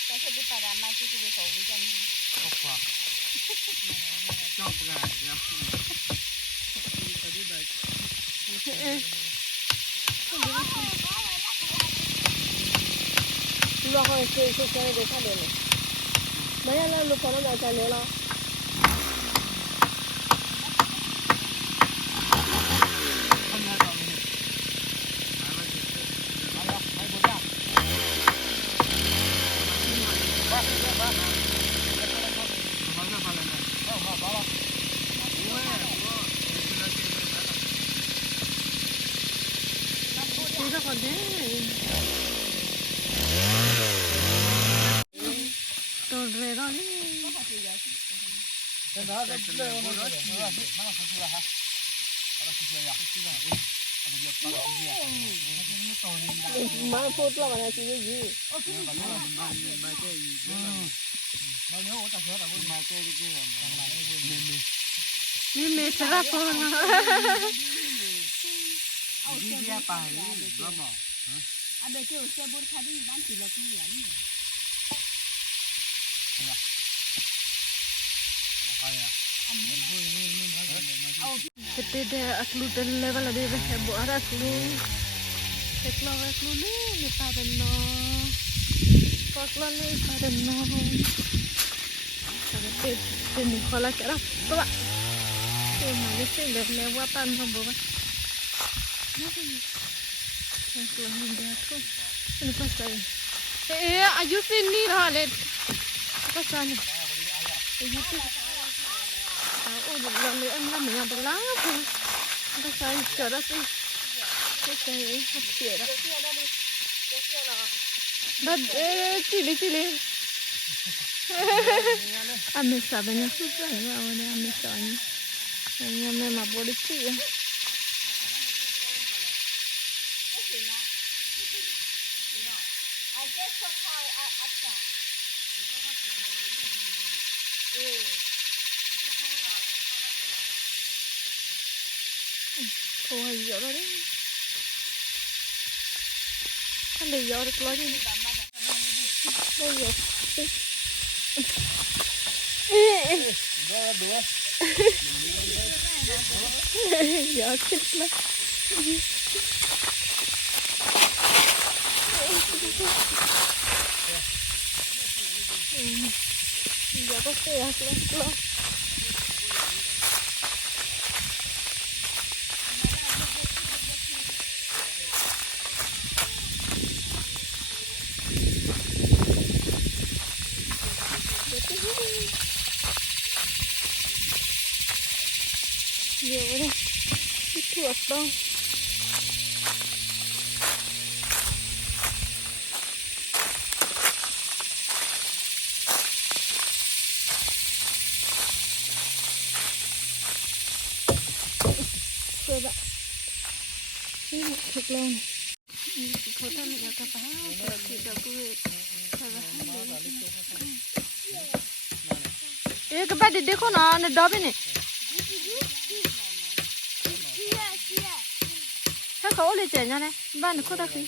แต่ถ้าดูตาดำมาที่ดูเขาวิจารณ์ชอบกันเนี่ยลูกเขาเสียเสียเดี๋ยวเขาเดินเลยไม่ใช่แล้วลูกเขาต้องใจเลยหรอที่เราคนเดียวตัวเรือนี่มาพูดว่าอะไรสิยี่นี่เมทราพอนที่เรียกไปก็บอกอาเบเจ้าเสียบุญคดีบ้านสิเราคุยอย่างนี้Kita dah aklu level ada heboh ada aklu. Aklu aklu ni pada no. Aklu ni pada no. Kita ni kalau cara apa? Mana sih lewatan sama bawa. Aklu ni dia tu. Ini pasal. Ayu sini lah le. Pasal ni. Ayu tu. Oh, dalam ni yang berlaku. Pasal cara tu. Pasal apa dah? Dah cili. Ambil sabenya susah ni, awak ni ambil sabenya. Yang memang boleh cili. Oh, iya dah ni. Kan dia iya dah keluar ni. Oh, iya. Ya, kita. Ya, pasti ya, keluar. Nhiều đây, cái chuột đâu. Rồi bạn. Cái một thịt lông. Có thân là cà phá, thịt là cua. Ê, các bạn đi con nó đó bên này. Sao có lấy chè nha này, bạn có đặc gì?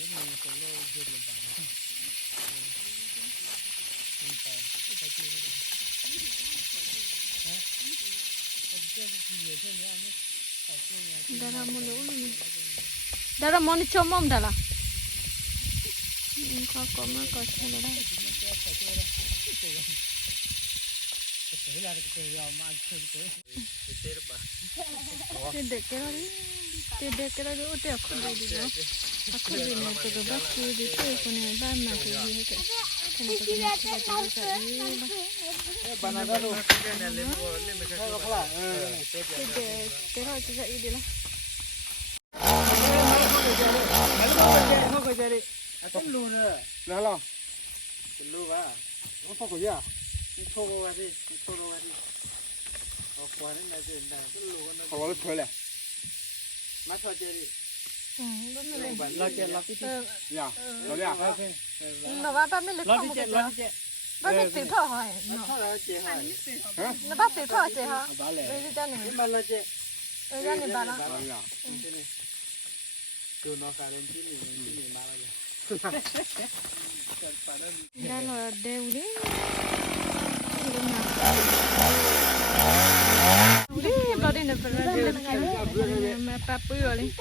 Đã là món chôm mông đã là. Có mà có chè đó đây. Tidak kira ni udah aku di mana. Aku di mana tu dah aku di tu aku ni dah nak pergi ke. Kenapa kita cari? Banana tu. Tidak kira juga ini lah. Mau cari. Apa lu ni? Lah. Lu ba. Apa kau ya? Ni thoro wadi. Apa ni nak jadi? Lu kan. Kalau lu thole. Mas cari. Lagi tu. Ya. Lagi apa? Nó ba mình lấy không cái gì? Ba mình tự thọ hỏi. Nó ba tự thọ chứ hả? Bây giờ này. Bây giờ này ba nó. Cứ nó cả lên chín thì mà là. Dah lah đều đi. Đi vào đây là phải mà papu rồi đi.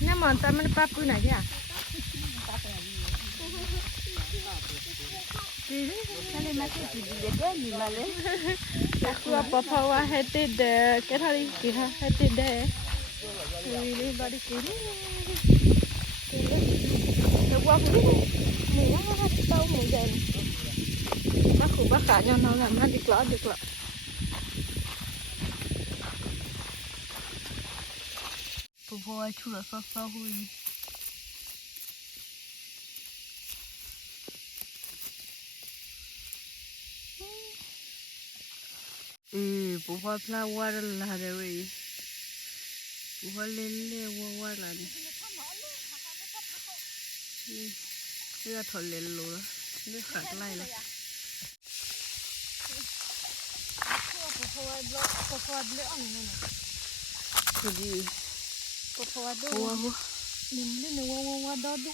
Nhưng mà ta mình papu này chứ à? Aku apa bawa hati deh, kita hari kita hati deh. Ini balik ini. Aku mùa nó tao mùa dày bác cả cho nó làm nó được lỡ. Bố bố chú là sao hui. Bố bố flower là đấy. Bố bố lên qua là đi. Đưa thổi lên lúa, nước khát lại này. Cái gì? Hoa. Mình lên này hoa đó đi.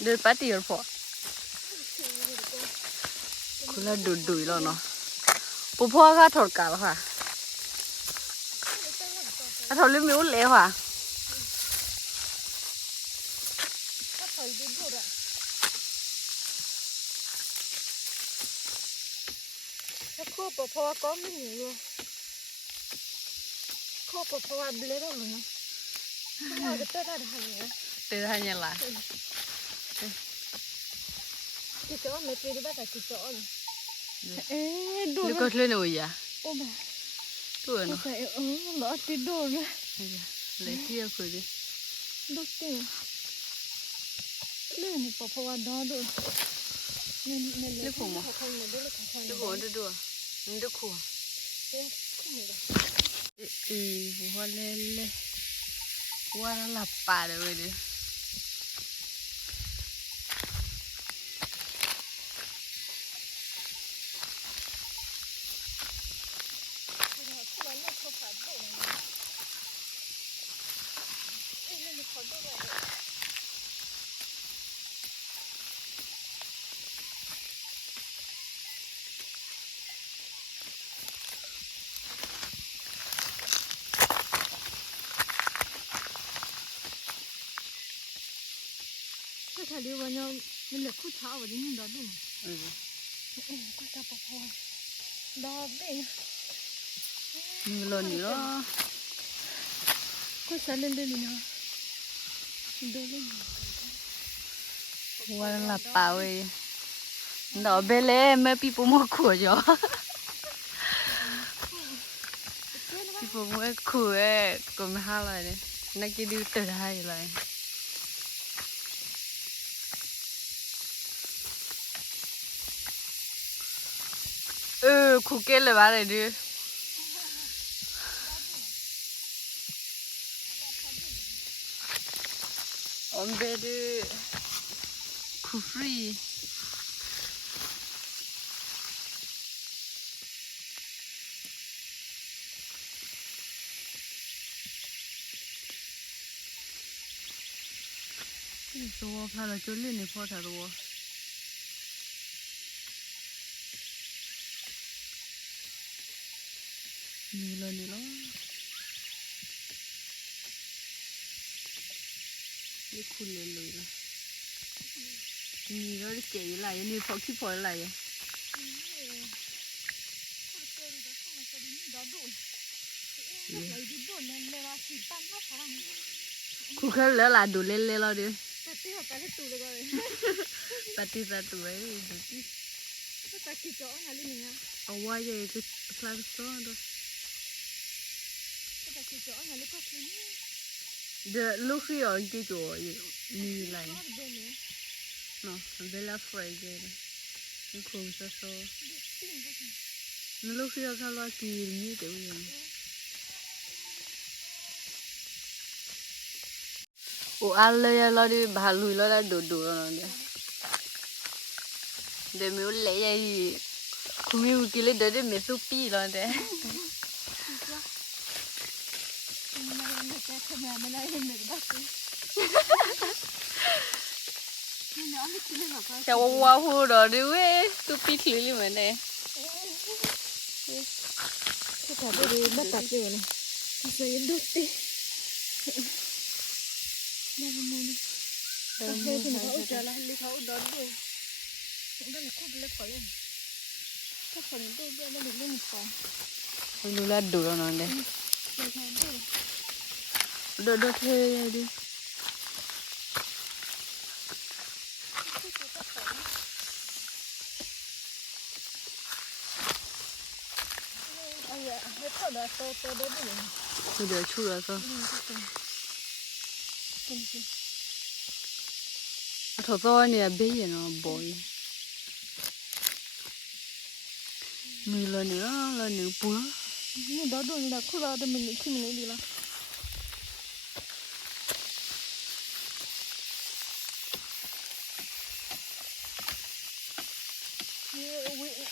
Đưa phát tiền phỏ. Cứ là đuổi rồi nó. Bố hoa ra thổi cả rồi hả? Thổi lên miếu lẽ hả? Cô bỏ hoa có mấy nhiều luôn. Cô bỏ hoa bể đâu rồi. เราจะเต้นได้ทำไง เตะให้ยังล่ะ กี่จ้อไม่ปีที่บ้านแต่กี่จ้อดู ลูกก็เล่นอุ้ยอ่ะ โอ้แม่ ตัวเนาะ ใส่หลอดติดโดนเลย เลยเที่ยวคุยดิ ดูสิเล่นปะเพราะว่าดอดูลูกผมอ่ะคนมาดูลูกของคน ลูกผมดูมันดูขัวหัวเล่นว่าหลับป่าเลยเว้ยดิ ก็ถ้าเรียกว่าเนี่ยมันเหลือคู่เช้าวันนี้ดอดูก็จะปะพอดอเบ้ง มีลนอยู่แล้ว ก็ฉันเล่นเลยนะดูเล่น ว่าหลับป่าเว้ยดอกเบลเล่แม่พี่ปุ๊มขัวจ้ะพี่ปุ๊มขัวก็ไม่ห้าอะไรเนี่ยนักกีฬาตื่นให้เลยคุกเกลเลยบ้าเลยดิอมเบดคูฟรีตัวพาเราจุดเล่นในพ่อทารัวนี่เลยนี่แล้วนี่คุณเลยเลยนะนี่แล้วเก๋อะไรนี่พอขี้พออะไรอ่ะคุณเคยแล้วล่ะดูเล่นๆเราดิปฏิสาตุไว้ดูดิเอาไว้ยังก็พลาดซ้อนด้วยเดี๋ยวลูกที่อ่อนกี่ตัวมีอะไรเนาะเวลาไฟเจอนี่คงจะโซ่นั่นลูกที่เขาลากี่มีเดี๋ยวยังโอ้อะไรอะเราดิบาลุยเราได้ดูแล้วเนี่ยเดี๋ยวมีอะไรอย่างคุณมีวิกิเลสเดี๋ยวมีสุปีแล้วเนี่ยจะว่าพูดด้วยสุปีคลีเหมือนเนี่ยก็ขอไปดูบ้านตัดอยู่นะก็ใส่ดูสิได้ประมาณนี้แต่เพื่อนเขาอุจจาระหรือเขาดอนด้วยนั่นแหละคู่เล็กกว่าเลยถ้าคนดูเยอะไม่ได้เล่นของ ดูแลดูแล้วนั่นเลยดูเท่ดิเดี๋ยวชูแล้วก็ถอดตัวเนี่ยเบี้ยเนาะบอยมีเลยเนาะเลยหนึ่งปุ๊บนี่ดอดูนี่ละคู่เราจะมันขี้มันดีละ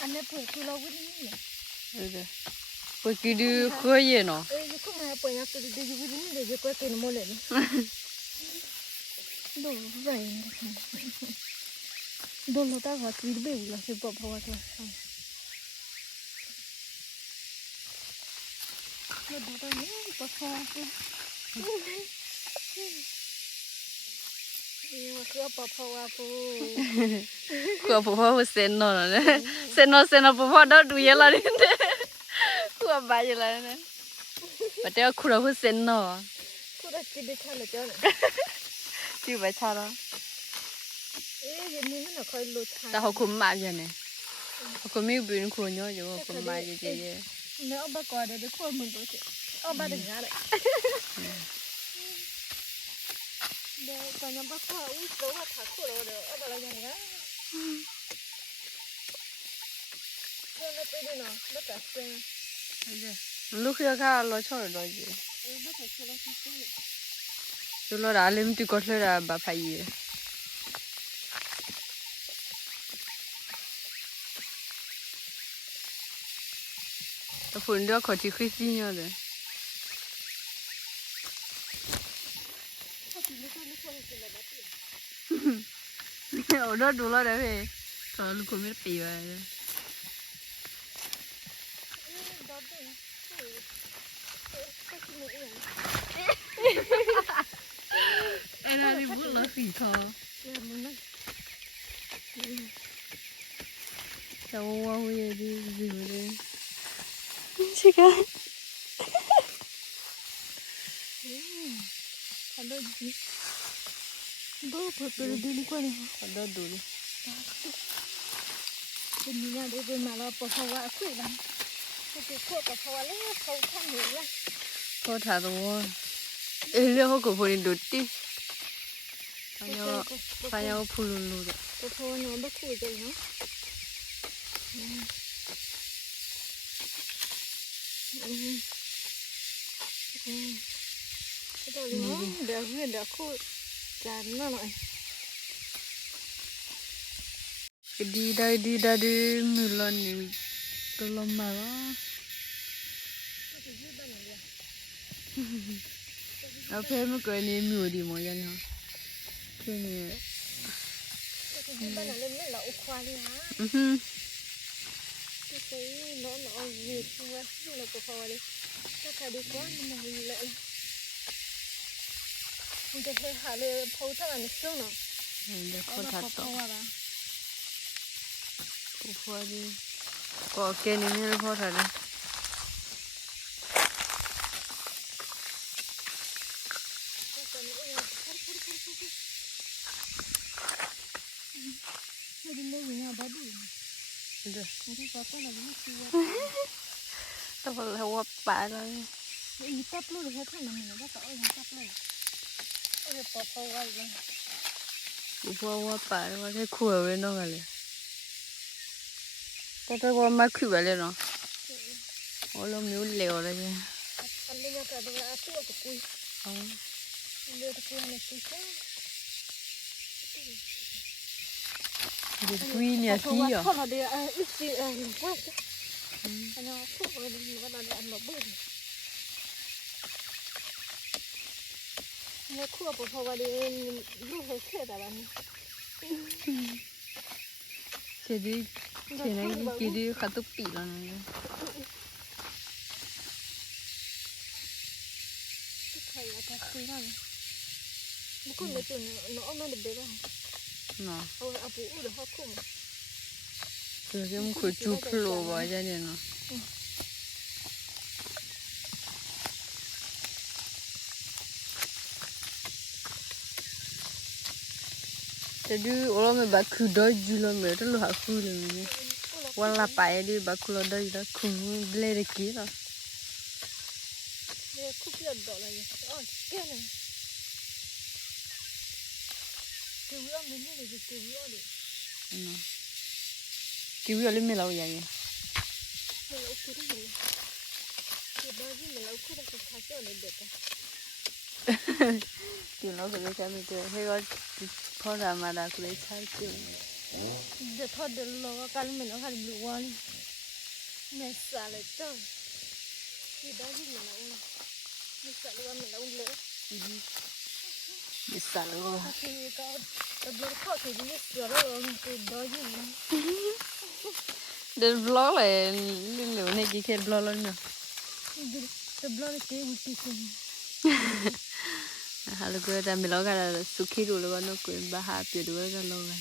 อันนี้เปิดคือเราวิ่งนี่เดี๋ยวไปกินดูเคยเนาะยังคงมาเปิดยังตัวเดียววิ่งนี่เดี๋ยวก็กินหมดเลยดูใหญ่ดูเราตั้งหัวตีเบี้ยละสิบปะวะตัวเราดูตรงนี้ปะพอเลยนี่มันคือปะพอวะปูกลัวพ่อเซนเนาะเนี่ยเซนเนาะพ่อได้ดูเยอะแล้วเนี่ยกลัวบายอยู่แล้วเนี่ยแต่เดี๋ยวคุณเราเซนเนาะ คุณ Đó chỉ để cho là cho này. chưa phải sao đó Ê, giờ mình nó khơi lụt thang. ta họ cũng mà vậy này họ cũng biết biến khuôn nhau rồi họ cũng mà vậy vậy Nếu bà coi để khôi mình tôi chứ. Bà đừng ngã đấy. Để còn nhóm bà coi ui dấu mà thả khổ rồi được. Bà là nhà ngã. Nó tới đây nào, nó cả xe. lúc kia cả lo cho rồi gì Nó phải xe nó không xe. tôi lo đã lên tôi có thể là bà phải gì tôi phụ nữ có chỉ khi xin nhau đấy ở đó đủ lo đấy về còn lúc không biết bị vậy em đang đi bút là xỉ thò sao qua về đi gì vậy đây chị cả Hello gì bố phải tự đi qua này ở đó đủ bên nhà để bên mà là bỏ hoa quỷ lắm cái khô bỏ hoa lấy khâu khăn nữa là có thả rồi em liệu họ có phụ đột đi phải nhau phụ lù đấy bỏ hoa nó bắt quỷ rồi nó cái đó nó đã nguyên đã khô chán nó lại đi đây mưa lần này tôi làm mà đó ở phía mới cười nên mưa đi mọi người hả cái này cái bên này lên là khoa đi hả cái nó gì không á là bỏ hoa đi nó khai đi quá nhưng mà mình lại mìnhจะให้หาเลยพอถ้ามันซึ่งเนาะ để có nó thật có tốt hoa吧 phụ phụ đi có cái này nó có thật đấy Nó đi lấy nhà bà đủ. được Nó có có là nó chưa. tôi phải là hoa bả rồi Ý tấp luôn hết thằng mình nó có ở tấp luôn. Ôi bỏ phao qua rồi. hoa bả rồi cái khuya bên đó rồi tôi qua mai khuya vậy nó ôi lo miếu lèo rồi chứ Anh đi nhà cả đồ là tua của cùi. Đưa cái cùi này cùi chứ. đi quy nhà xí à Không là đi ít gì quá chứ. Anh nó thuốc rồi đi bắt đầu ăn nó bự. Nó khua bỏ phao qua đi lúc hơi khét à bạn. chị đi chị này chị đi khá tốt bị là này Thầy ở ta cùi này. Một con nữa nó được bé không? nó Ôi à bố được hoa khủng. rồi cái một khối chụp lô vào ra này nó thế đi ủa mà bà cứ đói dữ lắm rồi đó là khứ lên này quan là phải đi bà cứ đói đó không lấy được kỹ rồi Đây khúc kia đỏ là gì? Ôi kia này. Cái bữa mình như này thì cái bữa đi. kêu giờ lên mình lâu vậy Mình lâu kia đó gì? Cái đó gì mình lâu kia là cái khá cho này được à? kêu nó phải lấy cái mình chơi hay có phô ra mà đã lấy trái kêu Giờ thôi được lo cái mình nó phải bị quan. Mẹ xả lại cho. Cái đó gì mình lâu này. Mình xả luôn mình lâu nữa. bị sả rồi Thì có bữa khó thì biết sửa rồi cái đó gì nữa. đến vlog này lên nữa này cái vlog lên nữa The blood cái gì cái halo gue đã mình lo cái là suki rồi nó quên ba hạt tiền rồi cái lo này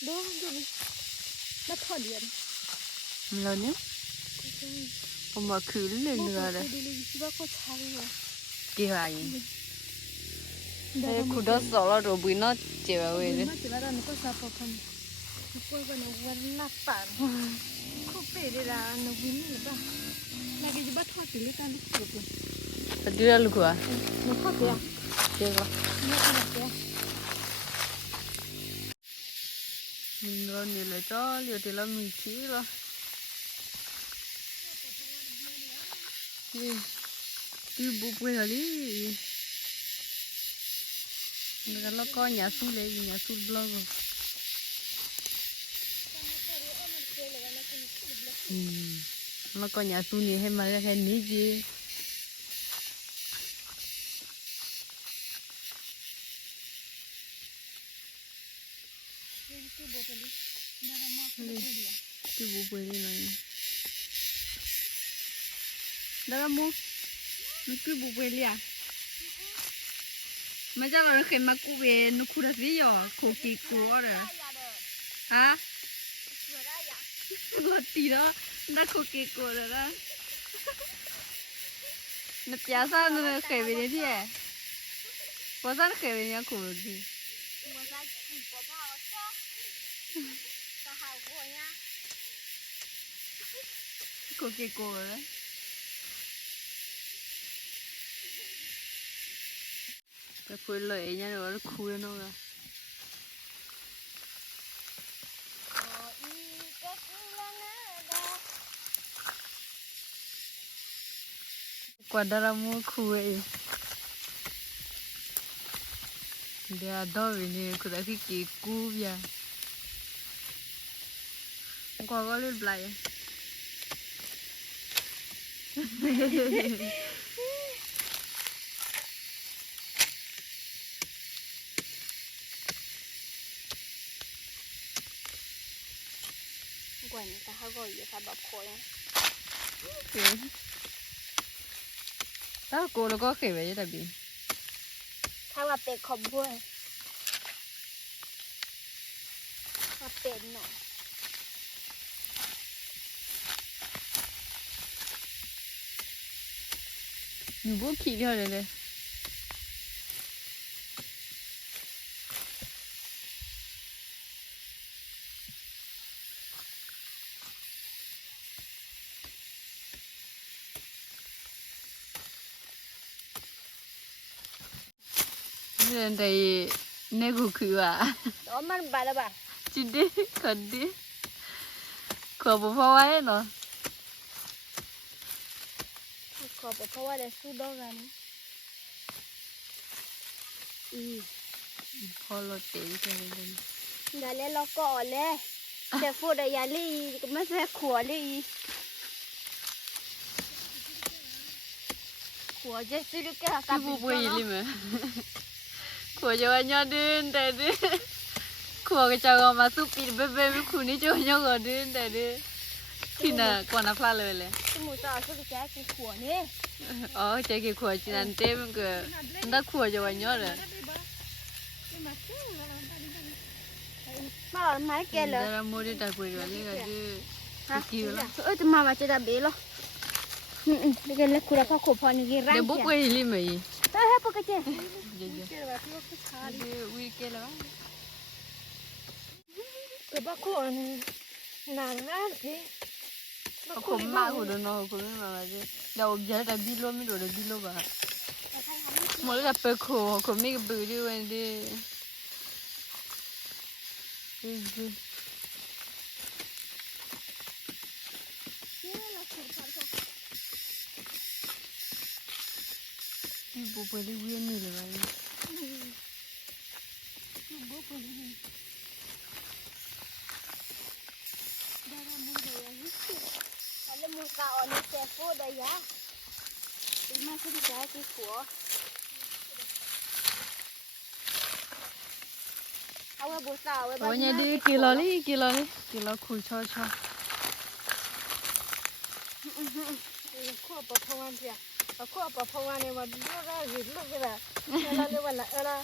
đó rồi nó thọ điện mình lo nhé ông mà khử lên nữa đấy đi đi bác có chai rồi kia gì khu đó sợ là rồi bụi nó chịu vào vậy đấy nó chỉ là nó có sao phật không cô cái nó quên nát tàn không phải đi là nó vinh nữa ba là cái gì bắt thoát thì lấy ta lúc được thật đưa luôn à nó thoát kìa chưa có nó thoát kìa rồi nhiều lại cho liều thì là mình chỉ rồi đi đi bụi bụi rồi đi người ta có nhà su lấy nhà su blog rồi nó có nhà su này hay mà hay ní gì cái bụi bụi đi này đó là mua cái bụi bụi đi à mà chắc là khi mà cô về nó khu đất gì vậy khổ kỳ cố rồi hả gọi tí đó đã khổ kỳ cố rồi đó nó chả sao nó khởi về đấy chứ có sao nó khởi về nhà khổ gì khổ kỳ cố rồi đấy cái phơi lợi nha rồi nó khui nó rồi quả đào mua khui để đào về nè cứ đã cái cú vậy quả có lên lại quả này ta hay gọi gì ta bọc khối đó cô nó có khởi về tại vìถ้าว่าเป็ดขอบบัวว่าเป็ดหน่อย nhiều bố khỉ đi rồi đây nên đây nè cô khử à đó mà bà là bà chị đi cần đi khờ bố phao ấy nó ขอบเพราะว่าได้สู้ดอกกัน พอเราเตะกันเลย ได้แล้วเราก็อ่อนเลยแต่พูดได้ยาลี่ก็ไม่ใช่ขัวลี่ขัวจะซื้อลูกแก้วกับ พี่บุยลิมขวจะว่าย่อดื้นแต่ดื้อขวก็จะเอามาสู้ปีเบ๊ะๆคุณนี่จะย่อก็ดื้นแต่ดื้อที่น่ะก่อนน่ะพลาดเลยแหละ ที่หมูจ่อซื้อแก้วกินขัวนี่ อ๋อใจกี่ขวจีนันเต้มันก็นั่นขวจะว่าย่อเลย มาหล่อไม้แกเลย แต่ละโมดิตาคุยด้วยนี่ก็ดื้อกี่แล้ว จะมาว่าจะได้เบลล์นี่กันเลยคุณเราขบพอนี่กินร่าง เดี๋ยวบุกไปลิมอี เฮ้ยพวกกันเจ๊ เดี๋ยวๆวิกเกลแล้ว แต่บ้าคนนานมากสิ ผมมาคนเดียวน้องคนนึงมาเลยเดี๋ยวจะได้บิโลไม่โดนบิโลบ้าหมดแล้วไปโคคนไม่ก็บื้อด้วยดิพี่บุไปเลยเวียนนี่เลย Kalau muka orang sefu dah ya. Terima kasih saya kiku. Awak bosa, awak. Awaknya di kilo kuy cho. Kau apa perawan dia? Aku apa perawan ni? Wah, dia dah hidup kita. Kalau lewat lah.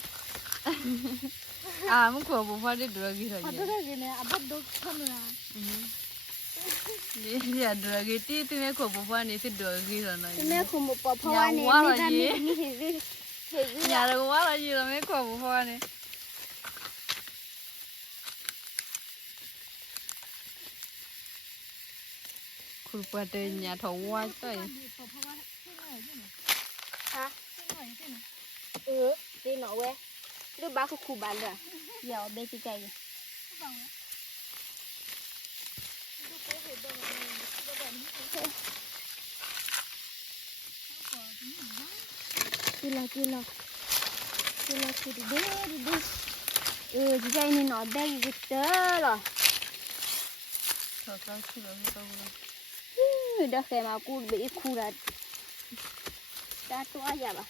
Ah, muka apa perawan dia dua gitu aja. Ada lagi ni, abad dok kamera. Dia dua gitu, tu ni muka apa perawan ni tu dua gitu na. Ini aku mau perawan ni, ni dah ni nhà đâu quá là gì là mấy quả bổ hoa này khu qua trên nhà thầu hoa trời เจนเอาเว้ยหรือบ้าคือคูบ้านเลยเดี๋ยวเบสิใจกินละคือดีจิใจนี่หนอแบกอยู่เจอหรอ thợ cao chưa là đâu rồi เดี๋ยวแค่มากูไปอีกคูละตาตัวใหญ่ปะ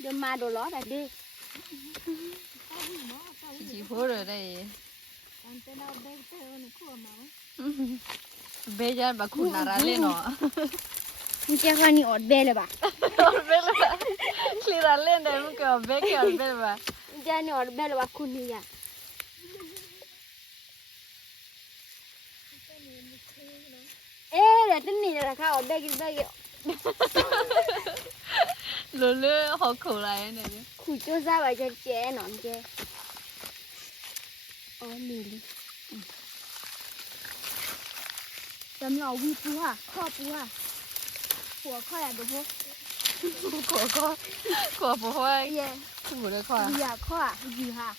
เดี๋ยวมาโดนล้อแต่ดิ chỉ phố rồi đây bây giờ bà khu nào ra lên nó มึงเจ้าคนนี้อดเบลเลยปะ bên là khi ra lên đây mới kiểu bé kiểu bên mà มึงเจ้านี่อดเบลเลยปะคุณนี่อ่ะเอ๊ะเดี๋ยวจะหนีเลยค่ะอดเบลกินเบล lừa lừa họ khổ lại này đi คุยโจ้ซาไปจะเจ๊หนอนเจ๊อ๋อนี่ลิจำเราวีปูอ่ะข้อปูอ่ะหัวข้ออยากดูพวก của bố hoa เย่ của đấy khoa อยากข้ออยู่ค่ะ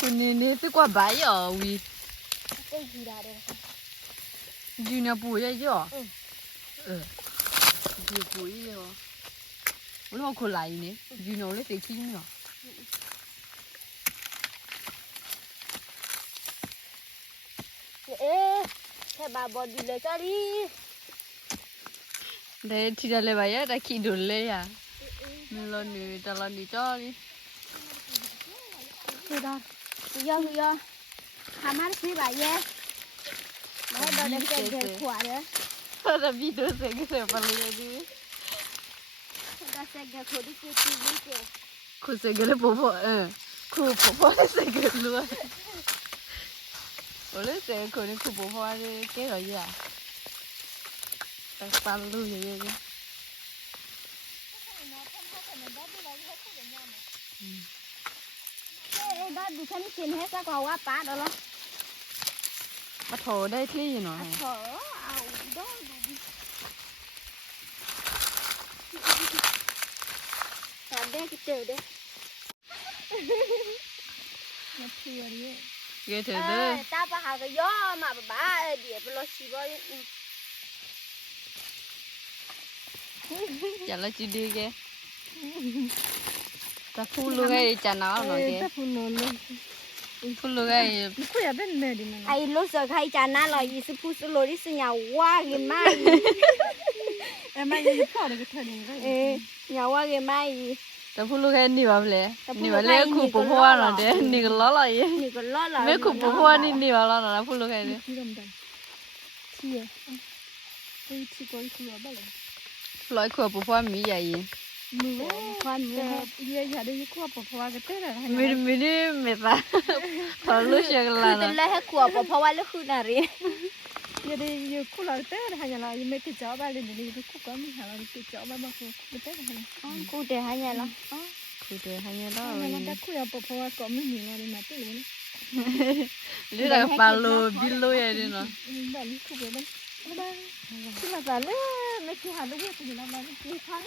thì nè tới qua bãi ở vì เอ้ยอยู่ได้เลยค่ะ dù nhà bùi vậy chứ dù bùi vậy bố nó khổ lại nè dù nó lấy tiền chín rồi เอ๊ะแค่บาบอดีเลยก็ดี đây thì là lấy bãi đã khi đồn lấy à nên lo nè ta lo nè cho đi คือดอนคือยอทำให้ซื้อใบเย่ไม่ให้ดอนเด็กขวาเด้อ là video sẽ cái sẽ phải lấy đi ดอนเด็กขวาที่คือทีวีเจ้ khu sẽ cái lấy bố khu bố hoa sẽ cái luôn ở lấy sẽ khu này khu bố hoa đi cái rồi gì à tại sao luôn vậy vậy เอ๊ะดอนดูฉันกินให้สักว่าป้าดอนละ bắt thổ đây thế gì nó เถอะเอาดอนดูดิตอนเด็กเจอเด้มาเที่ยวดิ ghê thử เอ đấy อตาปะหาก็ย่อมาบ้าเดี๋ยวไปรอชีบอย chả là chỉ đi kìa ta phun luôn cái chả nó nó kìa พูนนเลย phun luôn cái คุยอะไรเนี่ยดิมันไอ้ลูกเสือใครจานน่าลอยยี่สิบพูดสโลดิสยาว่ากินไม่เอ้ไม่ยังพอเลยก็เท่านี้ก็ยาว่ากินไม่ ta phun luôn cái nhiều lắm lẽ nhiều lẽ khu bố hoa nó đấy nhiều lắm rồi นี่ก็ล้อหล่อ mấy khu bố hoa đi nhiều lắm nó phun luôn cái đấy ที่ดำๆที่ไอ้ที่ก้อยคืออะไร loại khu bố hoa mỹ vậy มือควันมือเยี่ยอย่าได้ยิ่งขวบเพราะว่าก็เต้นอะไร mình đi mệt ra thở lúc chơi คือ là เป็น nó ไรให้ขวบเพราะว่าลูกคือนารีอย่าได้ยิ่งคู่เราเต้นอะไรอย่างไรยังไม่ติดจ่อบ้านเลยเดี๋ยวนี้คู่ก็มีหาเราติดจ่อบ้านบางคนคู่เต้นอะไรคู่เต้นอะไรอย่างไร khu đấy hay nhớ đó มันจะคุยเอาเพราะว่าก็ไม่มีอะไรมาเต้นเลย lúc này ba lô bi lô vậy đi nó แบบนี้คู่แบบนั้นไม่ได้ที่มาแต่เล่ไม่คิดหาลูกเวียนอยู่แล้วมันมีข้าว